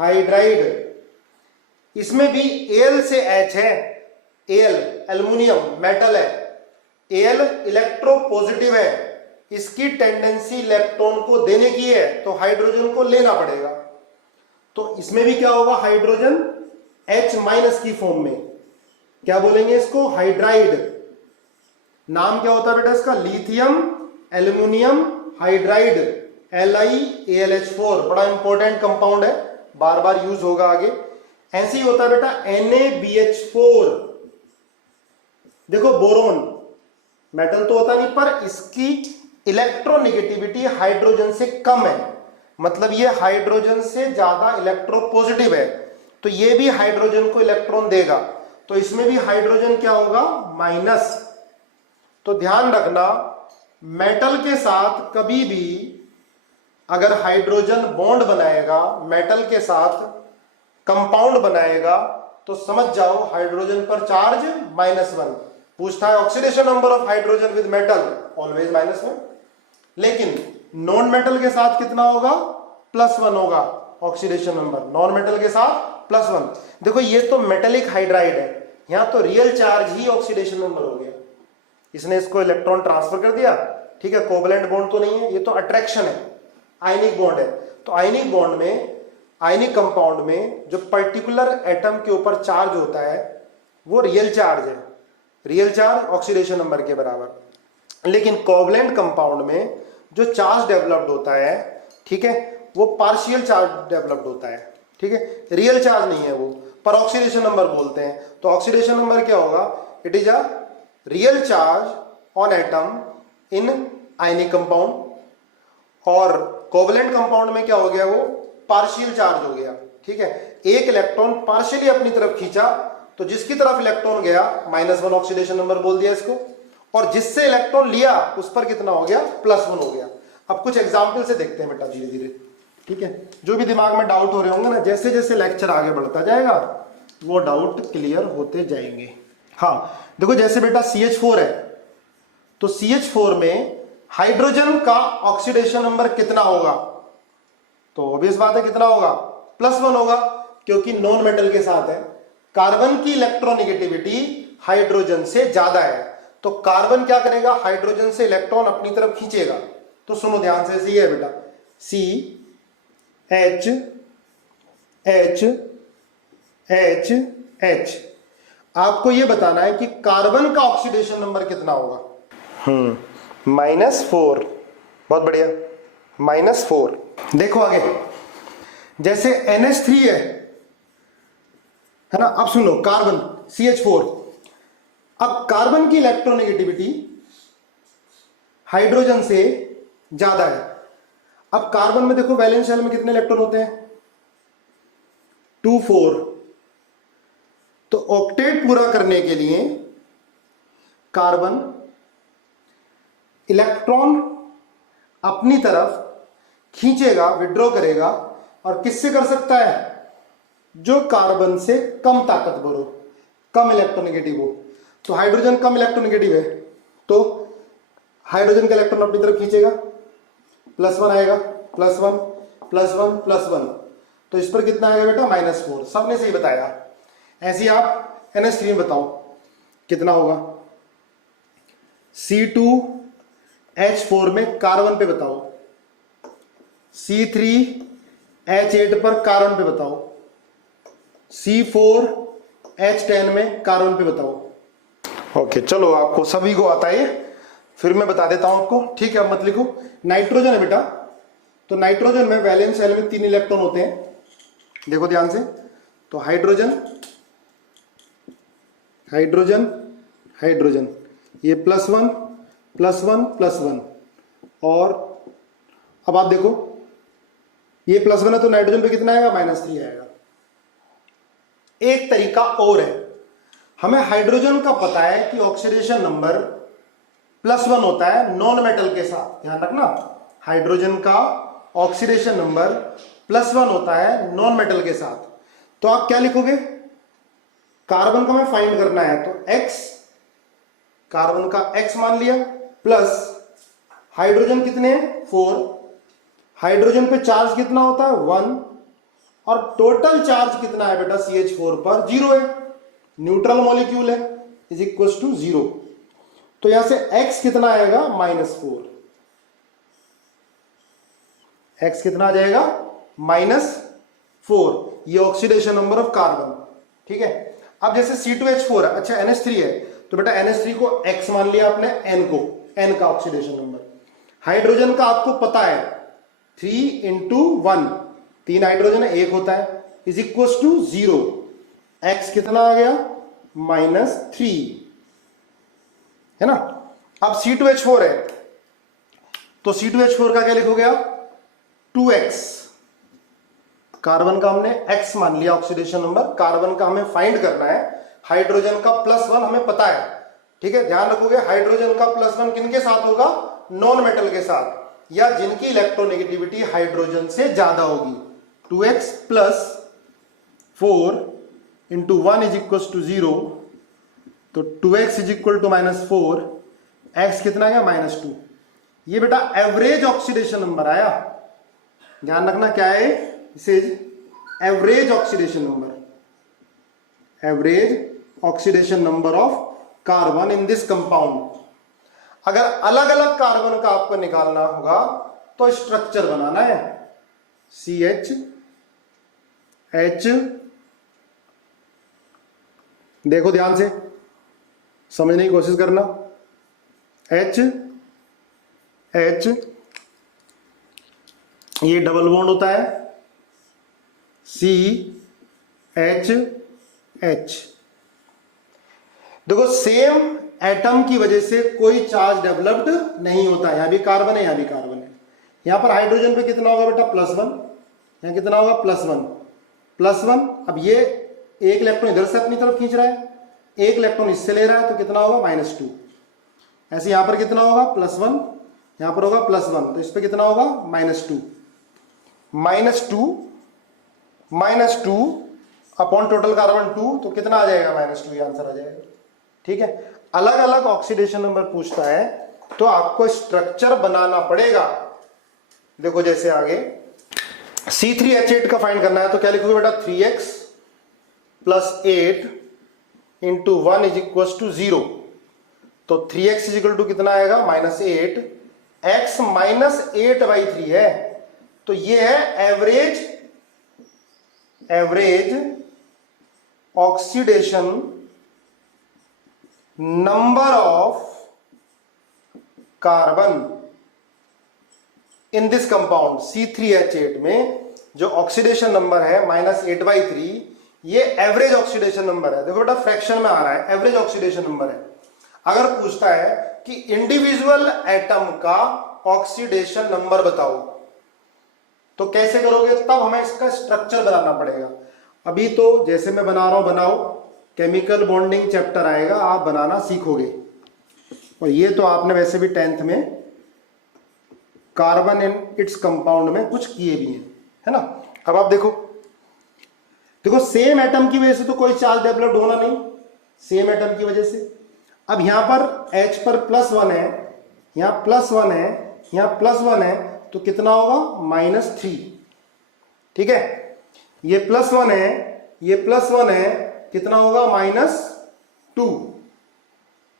हाइड्राइड। इसमें भी Al से H है, Al एल्युमिनियम मेटल है, Al इलेक्ट्रोपॉजिटिव है, इसकी टेंडेंसी इलेक्ट्रॉन को देने की है, तो हाइड्रोजन को लेना पड़ेगा। तो इसमें भी क्या होगा, हाइड्रोजन H- की फॉर्म में, क्या बोलेंगे इसको, हाइड्राइड। नाम क्या होता है बेटा इसका, लिथियम एल्युमिनियम हाइड्राइड, LiAlH4, बड़ा इंपॉर्टेंट कंपाउंड है, बार बार यूज होगा आगे। ऐसे ही होता है बेटा NaBH4, देखो बोरोन मेटल तो होता नहीं, पर इसकी इलेक्ट्रोनेगेटिविटी हाइड्रोजन से कम है, मतलब ये हाइड्रोजन से ज्यादा इलेक्ट्रोपॉजिटिव है, तो ये भी हाइड्रोजन को इलेक्ट्रॉन देगा, तो इसमें भी हाइड्रोजन क्या होगा, माइनस। तो ध्यान रखना, मेटल के साथ कभी भी अगर हाइड्रोजन बॉन्ड बनाएगा, मेटल के साथ कंपाउंड बनाएगा, तो समझ जाओ हाइड्रोजन पर चार्ज -1। पूछता है oxidation number of hydrogen with metal, always -1। लेकिन नॉन मेटल के साथ कितना होगा, +1 होगा ऑक्सीडेशन नंबर, नॉन मेटल के साथ +1। देखो ये तो मेटेलिक हाइड्राइड है, यहां तो रियल चार्ज ही ऑक्सीडेशन नंबर हो गया, इसने इसको इलेक्ट्रॉन ट्रांसफर कर दिया, ठीक है। कोवलेंट बॉन्ड तो नहीं है, ये तो अट्रैक्शन है, आयनिक बॉन्ड है। तो आयनिक बॉन्ड में, आयनिक कंपाउंड में जो पर्टिकुलर एटम के ऊपर चार्ज होता है वो रियल चार्ज है, रियल चार्ज ऑक्सीडेशन नंबर के बराबर। लेकिन कोवलेंट कंपाउंड में जो चार्ज डेवलप्ड होता है, ठीक है, वो पार्शियल चार्ज डेवलप्ड होता है, ठीक है, रियल चार्ज नहीं है वो, पर ऑक्सीडेशन नंबर बोलते हैं। तो ऑक्सीडेशन नंबर क्या होगा, it is a real charge on atom in ionic compound, और कोवलेंट कंपाउंड में क्या हो गया, वो पार्शियल चार्ज हो गया, ठीक है। एक इलेक्ट्रॉन पार्शियली अपनी तरफ खींचा, तो जिसकी तरफ इलेक्ट्रॉन गया -1 ऑक्सीडेशन नंबर बोल दिया इसको, और जिससे इलेक्ट्रॉन लिया उस पर कितना हो गया, +1 हो गया। अब कुछ एग्जाम्पल से देखते हैं बेटा धीरे धीरे, ठीक है। जो भी दिमाग में डाउट हो रहे होंगे ना, जैसे जैसे लेक्चर आगे बढ़ता जाएगा वो डाउट क्लियर होते जाएंगे। हाँ देखो, जैसे बेटा CH4 है, तो CH4 में हाइड्रोजन का ऑक्सीडेशन नंबर कितना होगा, तो ऑब्वियस बात है कितना होगा, +1 होगा, क्योंकि नॉन मेटल के साथ है। कार्बन की इलेक्ट्रोनेगेटिविटी हाइड्रोजन से ज्यादा है, तो कार्बन क्या करेगा, हाइड्रोजन से इलेक्ट्रॉन अपनी तरफ खींचेगा। तो सुनो ध्यान से, सही है बेटा, CH आपको यह बताना है कि कार्बन का ऑक्सीडेशन नंबर कितना होगा। -4, बहुत बढ़िया, -4। देखो आगे, जैसे NH3 है ना। अब सुनो, कार्बन CH4, अब कार्बन की इलेक्ट्रोनेगेटिविटी हाइड्रोजन से ज्यादा है। अब कार्बन में देखो वैलेंस शेल में कितने इलेक्ट्रॉन होते हैं, 2 4। तो ऑक्टेट पूरा करने के लिए कार्बन इलेक्ट्रॉन अपनी तरफ खींचेगा, विड्रॉ करेगा, और किससे कर सकता है, जो कार्बन से कम ताकतवर हो, कम इलेक्ट्रोनेगेटिव हो। तो हाइड्रोजन कम इलेक्ट्रोनेगेटिव है, तो हाइड्रोजन का इलेक्ट्रॉन अपनी तरफ खींचेगा, +1 आएगा, +1 +1 +1, तो इस पर कितना आएगा बेटा, -4। सबने सही बताया। ऐसे ही आप NH3 में बताओ कितना होगा, C2H4 में कार्बन पे बताओ, C3H8 पर कार्बन पे बताओ, C4H10 में कार्बन पे बताओ। ओके चलो, आपको सभी को आता है, फिर मैं बता देता हूं आपको, ठीक है। अब मत लिखो। नाइट्रोजन है बेटा, तो नाइट्रोजन में वैलेंस शेल में 3 इलेक्ट्रॉन होते हैं, देखो ध्यान से। तो हाइड्रोजन हाइड्रोजन हाइड्रोजन, ये +1 +1 +1, और अब आप देखो ये +1 है तो नाइट्रोजन पे कितना आएगा, -3 आएगा। एक तरीका और है, हमें हाइड्रोजन का पता है कि ऑक्सीडेशन नंबर +1 होता है नॉन मेटल के साथ, ध्यान रखना, हाइड्रोजन का ऑक्सीडेशन नंबर +1 होता है नॉन मेटल के साथ। तो आप क्या लिखोगे, कार्बन का हमें फाइंड करना है, तो x, कार्बन का x मान लिया, प्लस हाइड्रोजन कितने हैं 4, हाइड्रोजन पे चार्ज कितना होता है 1, और टोटल चार्ज कितना है बेटा CH4 पर 0 है, न्यूट्रल मॉलिक्यूल है, इज इक्वल टू 0। तो यहां से x कितना आएगा -4, x कितना आ जाएगा -4, ये ऑक्सीडेशन नंबर ऑफ कार्बन, ठीक है। अब जैसे C2H4 है, अच्छा NH3 है, तो बेटा NH3 को x मान लिया आपने, n को, n का ऑक्सीडेशन नंबर। हाइड्रोजन का आपको पता है 3 × 1, 3 हाइड्रोजन है 1 होता है, इज इक्वल टू 0, x कितना आ गया -3, है ना। अब C2H4 है, तो C2H4 का क्या लिखोगे आप 2x, कार्बन का हमने x मान लिया ऑक्सीडेशन नंबर, कार्बन का हमें फाइंड करना है, हाइड्रोजन का +1 हमें पता है, ठीक है। ध्यान रखोगे हाइड्रोजन का +1 किन के साथ होगा, नॉन मेटल के साथ, या जिनकी इलेक्ट्रोनेगेटिविटी हाइड्रोजन से ज्यादा होगी। 2x + 4 × 1 इज इक्वल टू 0, तो 2x is equal to -4, x कितना आया -2। ये बेटा एवरेज ऑक्सीडेशन नंबर आया, ध्यान रखना क्या है, this is average oxidation number, average oxidation number of carbon in this compound. अगर अलग अलग कार्बन का आपको निकालना होगा तो स्ट्रक्चर बनाना है, CH H, देखो ध्यान से समझने की कोशिश करना, H H, ये डबल बॉन्ड होता है, CH H। देखो सेम एटम की वजह से कोई चार्ज डेवलप्ड नहीं होता, यहां भी कार्बन है, यहां भी कार्बन है। यहां पर हाइड्रोजन पे कितना होगा बेटा +1, यहां कितना होगा +1। अब ये एक इलेक्ट्रॉन इधर से अपनी तरफ खींच रहा है, एक इलेक्ट्रॉन इससे ले रहा है, तो कितना होगा -2। ऐसे यहां पर कितना होगा +1, यहां पर होगा +1, तो इस पर कितना होगा -2 अपॉन टोटल कार्बन 2, तो कितना आ जाएगा -2, ये आंसर आ जाएगा, ठीक है। अलग अलग ऑक्सीडेशन नंबर पूछता है तो आपको स्ट्रक्चर बनाना पड़ेगा। देखो जैसे आगे C3H8 का फाइंड करना है, तो क्या लिखोगे बेटा 3x + 8 × 1 इज इक्वल टू 0, तो 3x इज इक्वल टू कितना आएगा -8, x -8/3 है, तो ये है average oxidation number of carbon in this compound C3H8 में जो ऑक्सीडेशन नंबर है -8/3, ये एवरेज ऑक्सीडेशन नंबर है। देखो बेटा फ्रैक्शन में आ रहा है, एवरेज ऑक्सीडेशन नंबर है। अगर पूछता है कि इंडिविजुअल एटम का ऑक्सीडेशन नंबर बताओ, तो कैसे करोगे, तब हमें इसका स्ट्रक्चर बनाना पड़ेगा। अभी तो जैसे मैं बना रहा हूं बनाओ, केमिकल बॉन्डिंग चैप्टर आएगा, आप बनाना सीखोगे, और ये तो आपने वैसे भी 10th में कार्बन एंड इट्स कंपाउंड में कुछ किए भी हैं, है ना। अब आप देखो सेम एटम की वजह से तो कोई चार्ज डेवलप्ड होना नहीं, सेम एटम की वजह से। अब यहां पर H पर +1 है, यहां +1 है, यहां +1 है, तो कितना होगा -3, ठीक है। ये +1 है, ये +1 है, कितना होगा -2।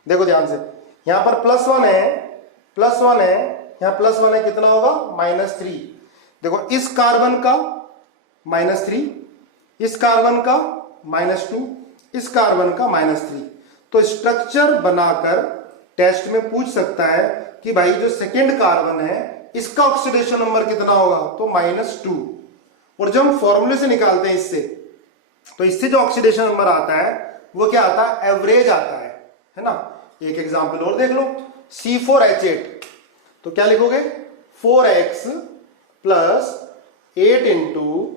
देखो ध्यान से, यहां पर +1 है, यहां +1 है, कितना होगा -3। देखो इस कार्बन का -3, इस कार्बन का -2, इस कार्बन का -3। तो स्ट्रक्चर बनाकर टेस्ट में पूछ सकता है कि भाई जो सेकेंड कार्बन है इसका ऑक्सीडेशन नंबर कितना होगा, तो -2। और जब हम फॉर्मूले से निकालते हैं इससे, तो इससे जो ऑक्सीडेशन नंबर आता है वो क्या आता है, एवरेज आता है ना। एक एग्जांपल और देख लो, C4H8, तो क्या लिखोगे, 4x प्लस 8 इंटू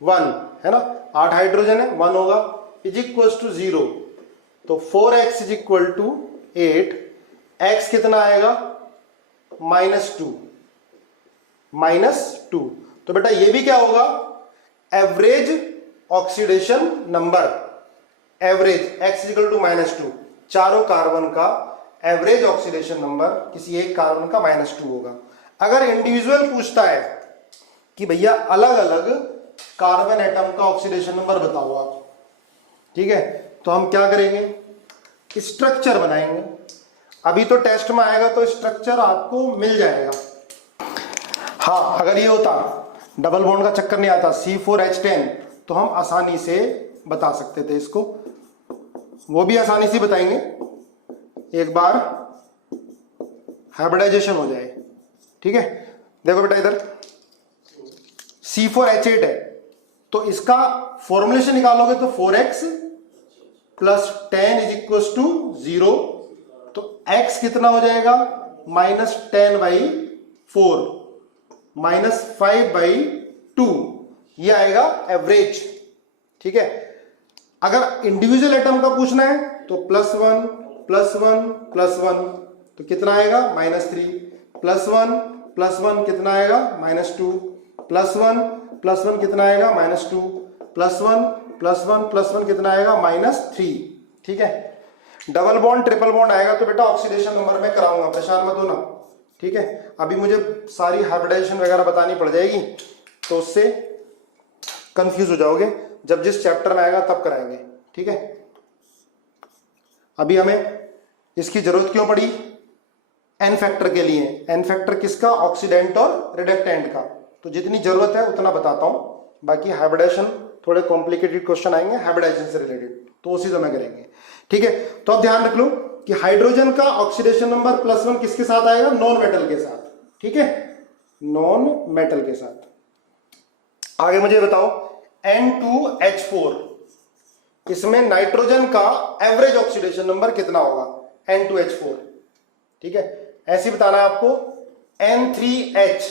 1 है ना, 8 हाइड्रोजन है, 1 होगा, इज इक्वल टू 0। तो 4x is equal to 8, x कितना आएगा, -2। तो बेटा ये भी क्या होगा, average oxidation number, average x equal to -2, चारों कार्बन का एवरेज ऑक्सीडेशन नंबर किसी एक कार्बन का -2 होगा। अगर इंडिविजुअल पूछता है कि भैया अलग अलग कार्बन एटम का ऑक्सीडेशन नंबर बताओ आप, ठीक है, तो हम क्या करेंगे, स्ट्रक्चर बनाएंगे। अभी तो टेस्ट में आएगा तो स्ट्रक्चर आपको मिल जाएगा। हाँ, अगर ये होता डबल बॉन्ड का चक्कर नहीं आता, C4H10, तो हम आसानी से बता सकते थे इसको, वो भी आसानी से बताएंगे एक बार हाइब्रिडाइजेशन हो जाए। ठीक है, देखो बेटा इधर C4H8 है, तो इसका फॉर्मुलेशन निकालोगे तो 4x plus 10 is equal to 0। तो x कितना हो जाएगा, -10/4 -5/2, ये आएगा एवरेज। ठीक है, अगर इंडिविजुअल एटम का पूछना है तो +1 +1 +1, तो कितना आएगा, -3, +1 +1 कितना आएगा, -2, +1 +1 कितना आएगा, -2, +1 +1 +1 कितना आएगा, -3। ठीक है, डबल बॉन्ड ट्रिपल बॉन्ड आएगा तो बेटा ऑक्सीडेशन नंबर में कराऊंगा, परेशान मत होना। ठीक है, अभी मुझे सारी हाइब्रिडाइजेशन वगैरह बतानी पड़ जाएगी, तो उससे कंफ्यूज हो जाओगे, जब जिस चैप्टर में आएगा तब कराएंगे। ठीक है, अभी हमें इसकी जरूरत क्यों पड़ी, एन फैक्टर के लिए। एन फैक्टर किसका, ऑक्सीडेंट और रिडक्टेंट का। तो जितनी जरूरत है उतना बताता हूं, बाकी हाइब्रिडाइजेशन थोड़े कॉम्प्लिकेटेड क्वेश्चन आएंगे हाइब्रिडाइजेशन से रिलेटेड, तो उसी समय करेंगे। ठीक है, तो अब ध्यान रख लो कि हाइड्रोजन का ऑक्सीडेशन नंबर +1 किसके साथ आएगा, नॉन मेटल के साथ। ठीक है, नॉन मेटल के साथ। आगे मुझे बताओ N2H4, इसमें नाइट्रोजन का एवरेज ऑक्सीडेशन नंबर कितना होगा, N2H4। ठीक है, ऐसे बताना है आपको। N3H,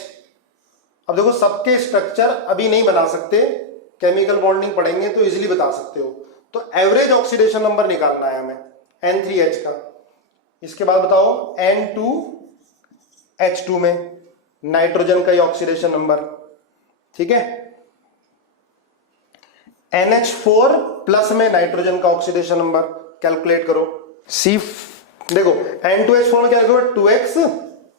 अब देखो सबके स्ट्रक्चर अभी नहीं बना सकते, केमिकल बॉन्डिंग पढ़ेंगे तो इजीली बता सकते हो। तो एवरेज ऑक्सीडेशन नंबर निकालना है हमें N3H का। इसके बाद बताओ N2H2 में नाइट्रोजन का ही ऑक्सीडेशन नंबर। ठीक है, NH4 प्लस में नाइट्रोजन का ऑक्सीडेशन नंबर कैलकुलेट करो। देखो N2H4 में क्या लिखोगे, 2x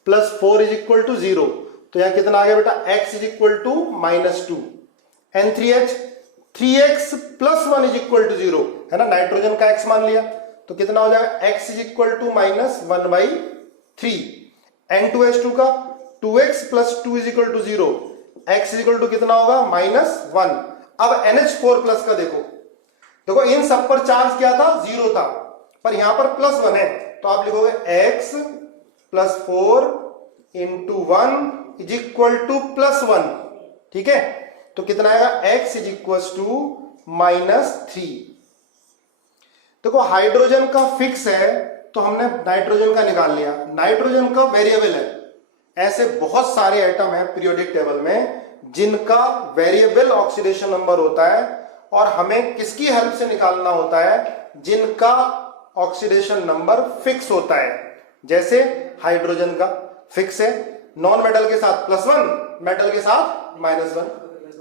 plus 4 is equal to 0, तो यहां कितना आ गया बेटा, x is equal to -2। N3H 3x plus 1 is equal to 0 है ना, नाइट्रोजन का x मान लिया, तो कितना हो जाएगा, x is equal to -1/3। N2H2 का 2x plus 2 is equal to 0, x is equal to कितना होगा, -1। अब NH4 प्लस का देखो इन सब पर चार्ज क्या था, 0 था, पर यहां पर +1 है, तो आप लिखोगे x plus 4 into 1 is equal to +1। ठीक है, तो कितना आएगा, x इज इक्वल टू -3। देखो हाइड्रोजन का फिक्स है, तो हमने नाइट्रोजन का निकाल लिया, नाइट्रोजन का वेरिएबल है। ऐसे बहुत सारे एटम है पीरियोडिक टेबल में जिनका वेरिएबल ऑक्सीडेशन नंबर होता है, और हमें किसकी हेल्प से निकालना होता है, जिनका ऑक्सीडेशन नंबर फिक्स होता है। जैसे हाइड्रोजन का फिक्स है, नॉन मेटल के साथ +1, मेटल के साथ -1।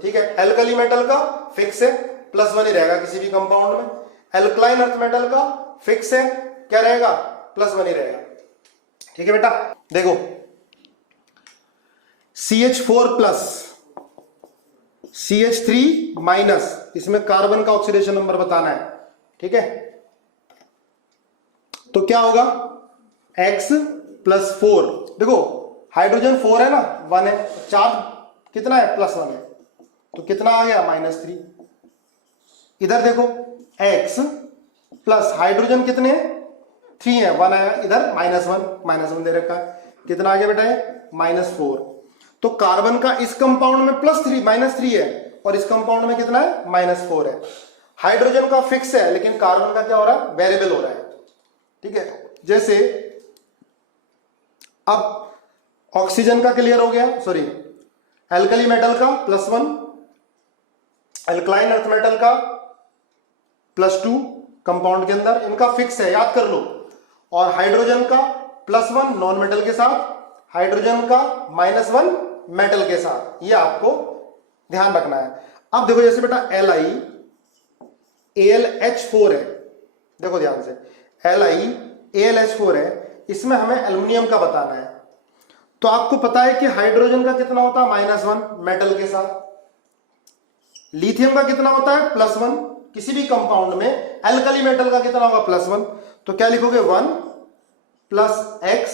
ठीक है, एल्कली मेटल का फिक्स है, +1 ही रहेगा किसी भी कंपाउंड में। एल्कलाइन अर्थ मेटल का फिक्स है, क्या रहेगा, +1 ही रहेगा। ठीक है बेटा, देखो CH4 प्लस CH3 माइनस, इसमें कार्बन का ऑक्सीडेशन नंबर बताना है। ठीक है, तो क्या होगा, x प्लस 4, देखो हाइड्रोजन 4 है ना, 1 है, चार्ज कितना है, +1 है, तो कितना आ गया, -3। इधर देखो x प्लस हाइड्रोजन कितने हैं, 3 है, 1 आया इधर, -1 दे रखा है, कितना आ गया बेटा है -4। तो कार्बन का इस कंपाउंड में -3 है और इस कंपाउंड में कितना है -4 है। हाइड्रोजन का फिक्स है लेकिन कार्बन का क्या हो रहा है, वेरिएबल हो रहा है। ठीक है, जैसे अब ऑक्सीजन का क्लियर हो गया, सॉरी एल्कली मेटल का +1, एल्कलाइन अर्थ मेटल का +2 कंपाउंड के अंदर, इनका फिक्स है याद कर लो। और हाइड्रोजन का +1 नॉन मेटल के साथ, हाइड्रोजन का -1 मेटल के साथ, ये आपको ध्यान रखना है। अब देखो जैसे बेटा LiAlH4 है, देखो ध्यान से LiAlH4 है, इसमें हमें एल्युमिनियम का बताना है। तो आपको पता है कि हाइड्रोजन का कितना होता है -1 मेटल के साथ, लिथियम का कितना होता है +1, किसी भी कंपाउंड में एल्कली मेटल का कितना होगा +1, तो क्या लिखोगे 1 + x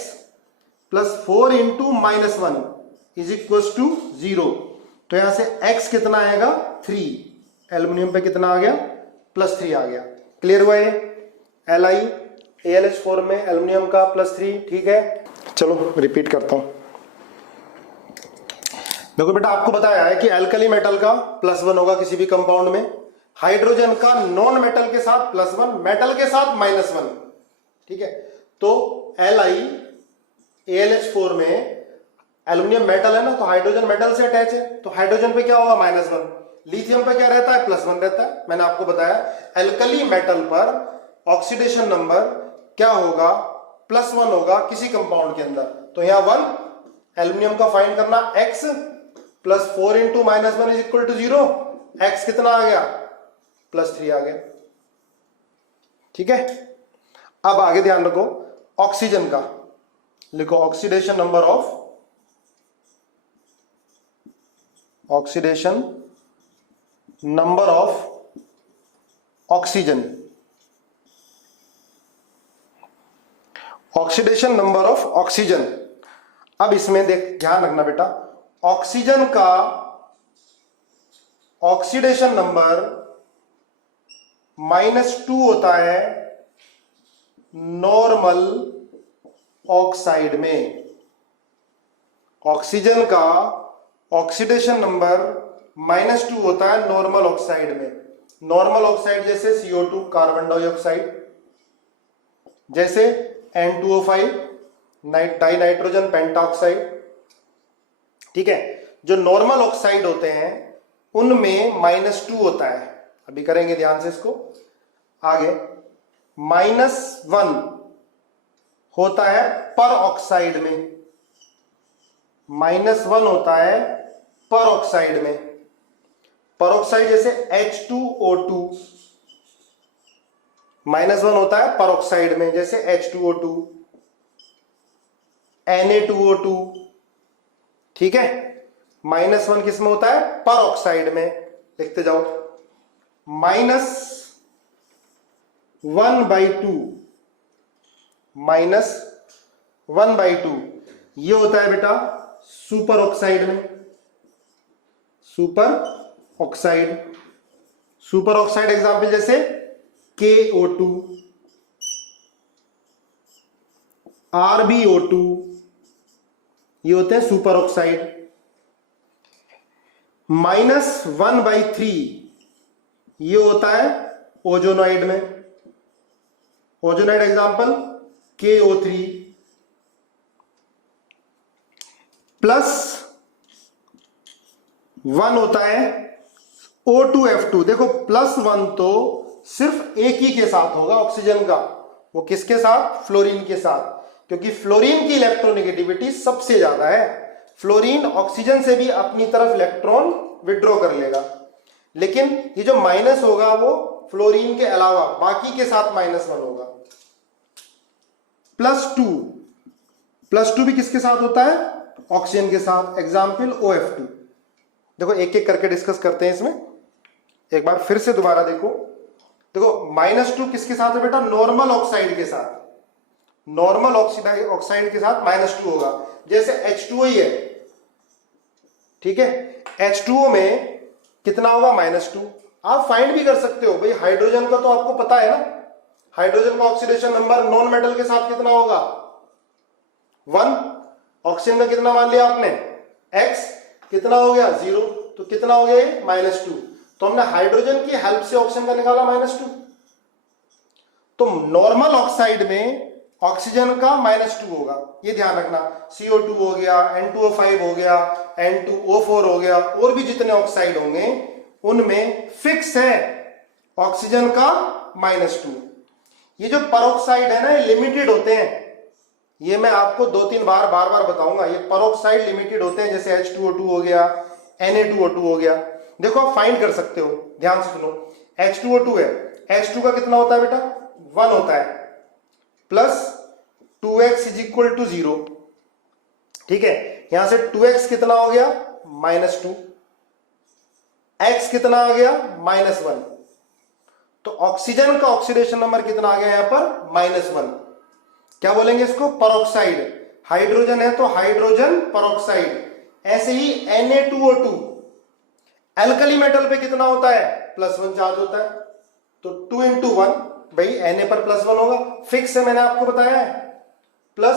+ 4 × -1 = 0। तो यहां से x कितना आएगा 3, एल्युमिनियम पे कितना आ गया +3 आ गया। क्लियर हुआ ये LiAlH4 में एल्युमिनियम का +3। ठीक है, चलो रिपीट करता हूं। देखो बेटा आपको बताया है कि एल्कली मेटल का +1 होगा किसी भी कंपाउंड में, हाइड्रोजन का नॉन मेटल के साथ +1, मेटल के साथ -1। ठीक है, तो LiAlH4 में एल्युमिनियम मेटल है ना, तो हाइड्रोजन मेटल से अटैच है, तो हाइड्रोजन पे क्या होगा -1, लिथियम पे क्या रहता है +1 रहता है। मैंने आपको बताया एल्कली मेटल पर ऑक्सीडेशन नंबर क्या होगा +1 होगा किसी कंपाउंड के अंदर। तो यहां 1 एल्युमिनियम का फाइंड करना, x + 4 × -1 = 0, x कितना आ गया +3 आ गया। ठीक है, अब आगे ध्यान रखो ऑक्सीजन का, लिखो oxidation number of oxygen, oxidation number of oxygen. अब इसमें देख ध्यान रखना बेटा, ऑक्सीजन का ऑक्सीडेशन नंबर -2 होता है नॉर्मल ऑक्साइड में। ऑक्सीजन का ऑक्सीडेशन नंबर -2 होता है नॉर्मल ऑक्साइड में। नॉर्मल ऑक्साइड जैसे CO2 कार्बन डाइऑक्साइड, जैसे N2O5 डाई नाइट्रोजन पेंटाऑक्साइड। ठीक है, जो नॉर्मल ऑक्साइड होते हैं उनमें -2 होता है। अभी करेंगे ध्यान से इसको आगे। -1 होता है पर ऑक्साइड में, -1 होता है पर ऑक्साइड में। पर ऑक्साइड जैसे H2O2 -1 होता है पर ऑक्साइड में, जैसे H2O2, Na2O2। ठीक है, -1 किस में होता है पर ऑक्साइड में, लिखते जाओ -1/2 -1/2 ये होता है बेटा सुपर ऑक्साइड में। सुपर ऑक्साइड एग्जांपल जैसे KO2, RbO2, ये होते हैं सुपर ऑक्साइड। -1/3 ये होता है ओजोनॉइड में। ओजोनॉइड एग्जांपल KO3, +1 होता है O2F2। देखो +1 तो सिर्फ एक ही के साथ होगा ऑक्सीजन का, वो किसके साथ, फ्लोरीन के साथ, क्योंकि फ्लोरीन की इलेक्ट्रोनेगेटिविटी सबसे ज्यादा है। फ्लोरीन ऑक्सीजन से भी अपनी तरफ इलेक्ट्रॉन विड्रॉ कर लेगा, लेकिन ये जो माइनस होगा वो फ्लोरीन के अलावा बाकी के साथ -1 होगा। +2 भी किसके साथ होता है, ऑक्सीजन के साथ, एग्जाम्पल OF2। देखो एक एक करके डिस्कस करते हैं इसमें, एक बार फिर से दोबारा देखो -2 किसके साथ है बेटा, नॉर्मल ऑक्साइड के साथ। नॉर्मल ऑक्साइड के साथ -2 होगा, जैसे H2O ही है। ठीक है, H2O में कितना होगा -2। आप फाइंड भी कर सकते हो भाई, हाइड्रोजन का तो आपको पता है ना, हाइड्रोजन का ऑक्सीडेशन नंबर नॉन मेटल के साथ कितना होगा 1, ऑक्सीजन का कितना मान लिया आपने x, कितना हो गया 0, तो कितना हो गया ये -2। तो हमने हाइड्रोजन की हेल्प से ऑक्सीजन का निकाला -2। तो नॉर्मल ऑक्साइड में ऑक्सीजन का -2 होगा, ये ध्यान रखना। CO2 हो गया, N2O5 हो गया, N2O4 हो गया, और भी जितने ऑक्साइड होंगे उनमें फिक्स है ऑक्सीजन का -2। ये जो परऑक्साइड है ना, ये लिमिटेड होते हैं। ये मैं आपको 2-3 बार बार बताऊंगा। ये परऑक्साइड लिमिटेड होते हैं, जैसे H2O2 हो गया, Na2O2 हो गया। देखो आप फाइंड कर सकते हो, ध्यान से सुनो। H2O2 है, H2 का कितना होता है बेटा 1 होता है, प्लस 2x = 0। ठीक है, यहां से 2x कितना हो गया -2, x कितना आ गया -1। तो ऑक्सीजन का ऑक्सीडेशन नंबर कितना आ गया यहां पर -1। क्या बोलेंगे इसको परऑक्साइड। हाइड्रोजन है तो हाइड्रोजन परऑक्साइड। ऐसे ही Na2O2 एल्कली मेटल पे कितना होता है +1 चार्ज होता है, तो 2 × 1 भाई Na पर +1 होगा, फिक्स है, मैंने आपको बताया है। प्लस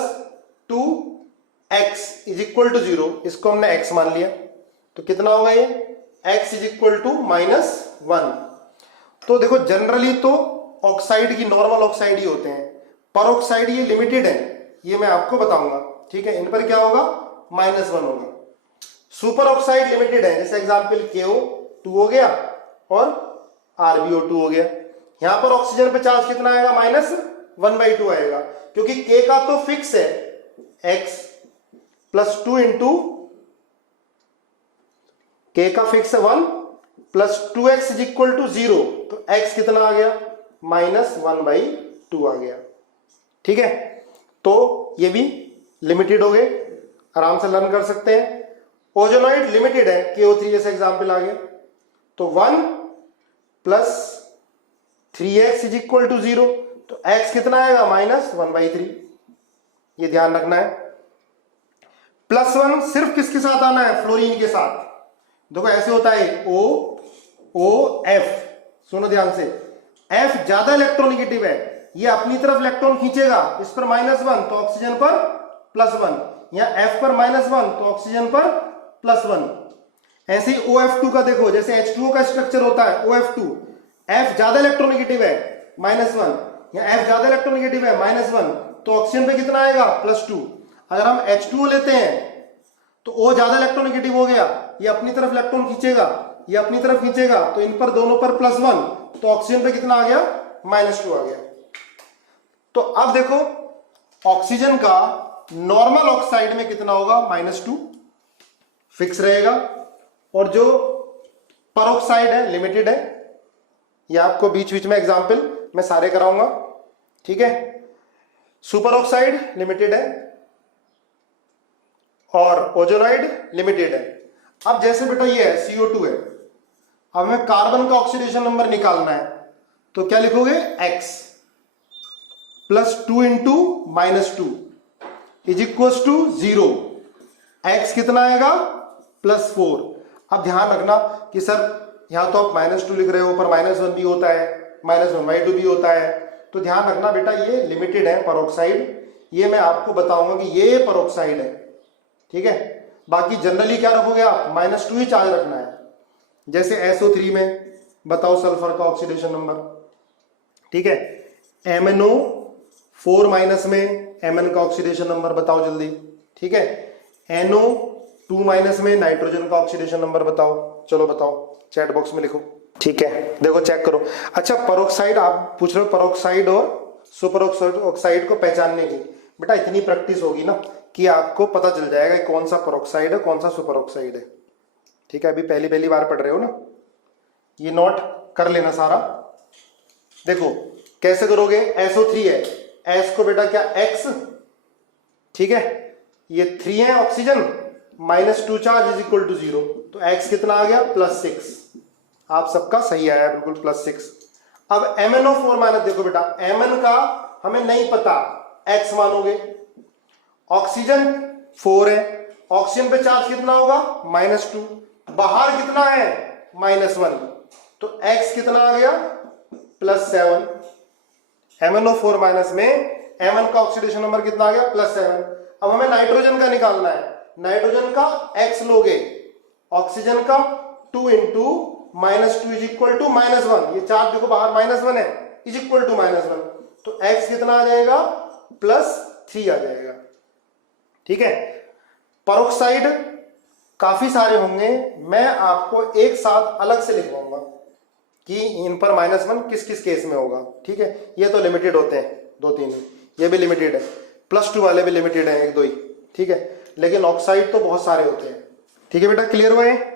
2x = 0, इसको हमने x मान लिया, तो कितना होगा ये x = -1। तो देखो जनरली तो ऑक्साइड की नॉर्मल ऑक्साइड ही होते हैं, परऑक्साइड ये लिमिटेड है, ये मैं आपको बताऊंगा। ठीक है, इन पर क्या होगा -1 होगा। सुपर ऑक्साइड लिमिटेड है, जैसे एग्जांपल KO2 हो गया और RbO2 हो गया। यहां पर ऑक्सीजन पे चार्ज कितना आएगा -1/2 आएगा, क्योंकि K का तो फिक्स है x, प्लस 2 × K का फिक्स है 1, प्लस 2x = 0, तो x कितना आ गया -1/2 आ गया। ठीक है, तो ये भी लिमिटेड हो गए, आराम से लर्न कर सकते हैं। ओजोनॉइड लिमिटेड है, KO3 जैसे एग्जांपल आ गया, तो 1 प्लस 3x = 0, तो x कितना आएगा -1/3। ये ध्यान रखना है। +1 सिर्फ किसके साथ आना है फ्लोरीन के साथ। देखो ऐसे होता है OF, सुनो ध्यान से, F ज्यादा इलेक्ट्रोनेगेटिव है, ये अपनी तरफ इलेक्ट्रॉन खींचेगा, इस पर -1 तो ऑक्सीजन पर +1, या F पर -1 तो ऑक्सीजन पर +1। ऐसे ही OF2 का देखो, जैसे H2O का स्ट्रक्चर होता है OF2, F ज्यादा इलेक्ट्रोनेगेटिव है -1, या F ज्यादा इलेक्ट्रोनेगेटिव है -1, तो ऑक्सीजन पे कितना आएगा +2। अगर हम H2O लेते हैं तो O ज्यादा इलेक्ट्रोनेगेटिव हो गया, ये अपनी तरफ इलेक्ट्रॉन खींचेगा, ये अपनी तरफ खींचेगा, तो इन पर दोनों पर +1, तो ऑक्सीजन पे कितना आ गया -2 आ गया। तो अब देखो ऑक्सीजन का नॉर्मल ऑक्साइड में कितना होगा -2 फिक्स रहेगा, और जो परऑक्साइड है लिमिटेड है। ये आपको बीच बीच में एग्जांपल मैं सारे कराऊंगा। ठीक है, सुपर ऑक्साइड लिमिटेड है और ओजोनॉइड लिमिटेड है। अब जैसे बेटा ये है CO2 है, अब हमें कार्बन का ऑक्सीडेशन नंबर निकालना है, तो क्या लिखोगे x प्लस 2 × -2 = 0, x कितना आएगा +4। अब ध्यान रखना कि सर यहां तो आप -2 लिख रहे हो, पर -1 भी होता है, -1/2 भी होता है, तो ध्यान रखना बेटा ये लिमिटेड है परऑक्साइड, ये मैं आपको बताऊंगा कि ये परऑक्साइड है। ठीक है, बाकी जनरली क्या रखोगे आप -2 ही चार्ज रखना है। जैसे SO3 में बताओ सल्फर का ऑक्सीडेशन नंबर। ठीक है, MnO4- में Mn का ऑक्सीडेशन नंबर बताओ जल्दी। ठीक है, NO2- में नाइट्रोजन का ऑक्सीडेशन नंबर बताओ, चलो बताओ चैट बॉक्स में लिखो। ठीक है, देखो चेक करो। अच्छा परऑक्साइड आप पूछ रहे हो, परऑक्साइड और सुपर ऑक्साइड को पहचानने की, बेटा इतनी प्रैक्टिस होगी ना कि आपको पता चल जाएगा कौन सा परऑक्साइड है कौन सा सुपर ऑक्साइड है। ठीक है, अभी पहली बार पढ़ रहे हो ना, ये नोट कर लेना सारा। देखो कैसे करोगे, SO3 है, S को बेटा क्या X, ठीक है, ये 3 है ऑक्सीजन, -2 चार्ज = 0, तो X कितना आ गया +6। आप सबका सही आया बिल्कुल +6। अब MnO4- देखो बेटा Mn का हमें नहीं पता, X मानोगे, ऑक्सीजन 4 है, ऑक्सीजन पे चार्ज कितना होगा -2, बाहर कितना है -1, तो X कितना आ गया +7, MnO4 माइनस में Mn का ऑक्सीडेशन नंबर कितना आ गया +7। अब हमें नाइट्रोजन का निकालना है। नाइट्रोजन का x लोगे, ऑक्सीजन का 2 इंटू -2 इज इक्वल टू -1। ये चार्ज देखो बाहर -1 है, इज इक्वल टू -1, तो x कितना आ जाएगा +3 आ जाएगा। ठीक है। परोक्साइड काफी सारे होंगे, मैं आपको एक साथ अलग से लिखवाऊंगा कि इन पर -1 किस किस केस में होगा। ठीक है। ये तो लिमिटेड होते हैं 2-3, ये भी लिमिटेड है, +2 वाले भी लिमिटेड है 1-2 ही। ठीक है। लेकिन ऑक्साइड तो बहुत सारे होते हैं। ठीक है बेटा, क्लियर हुआ है?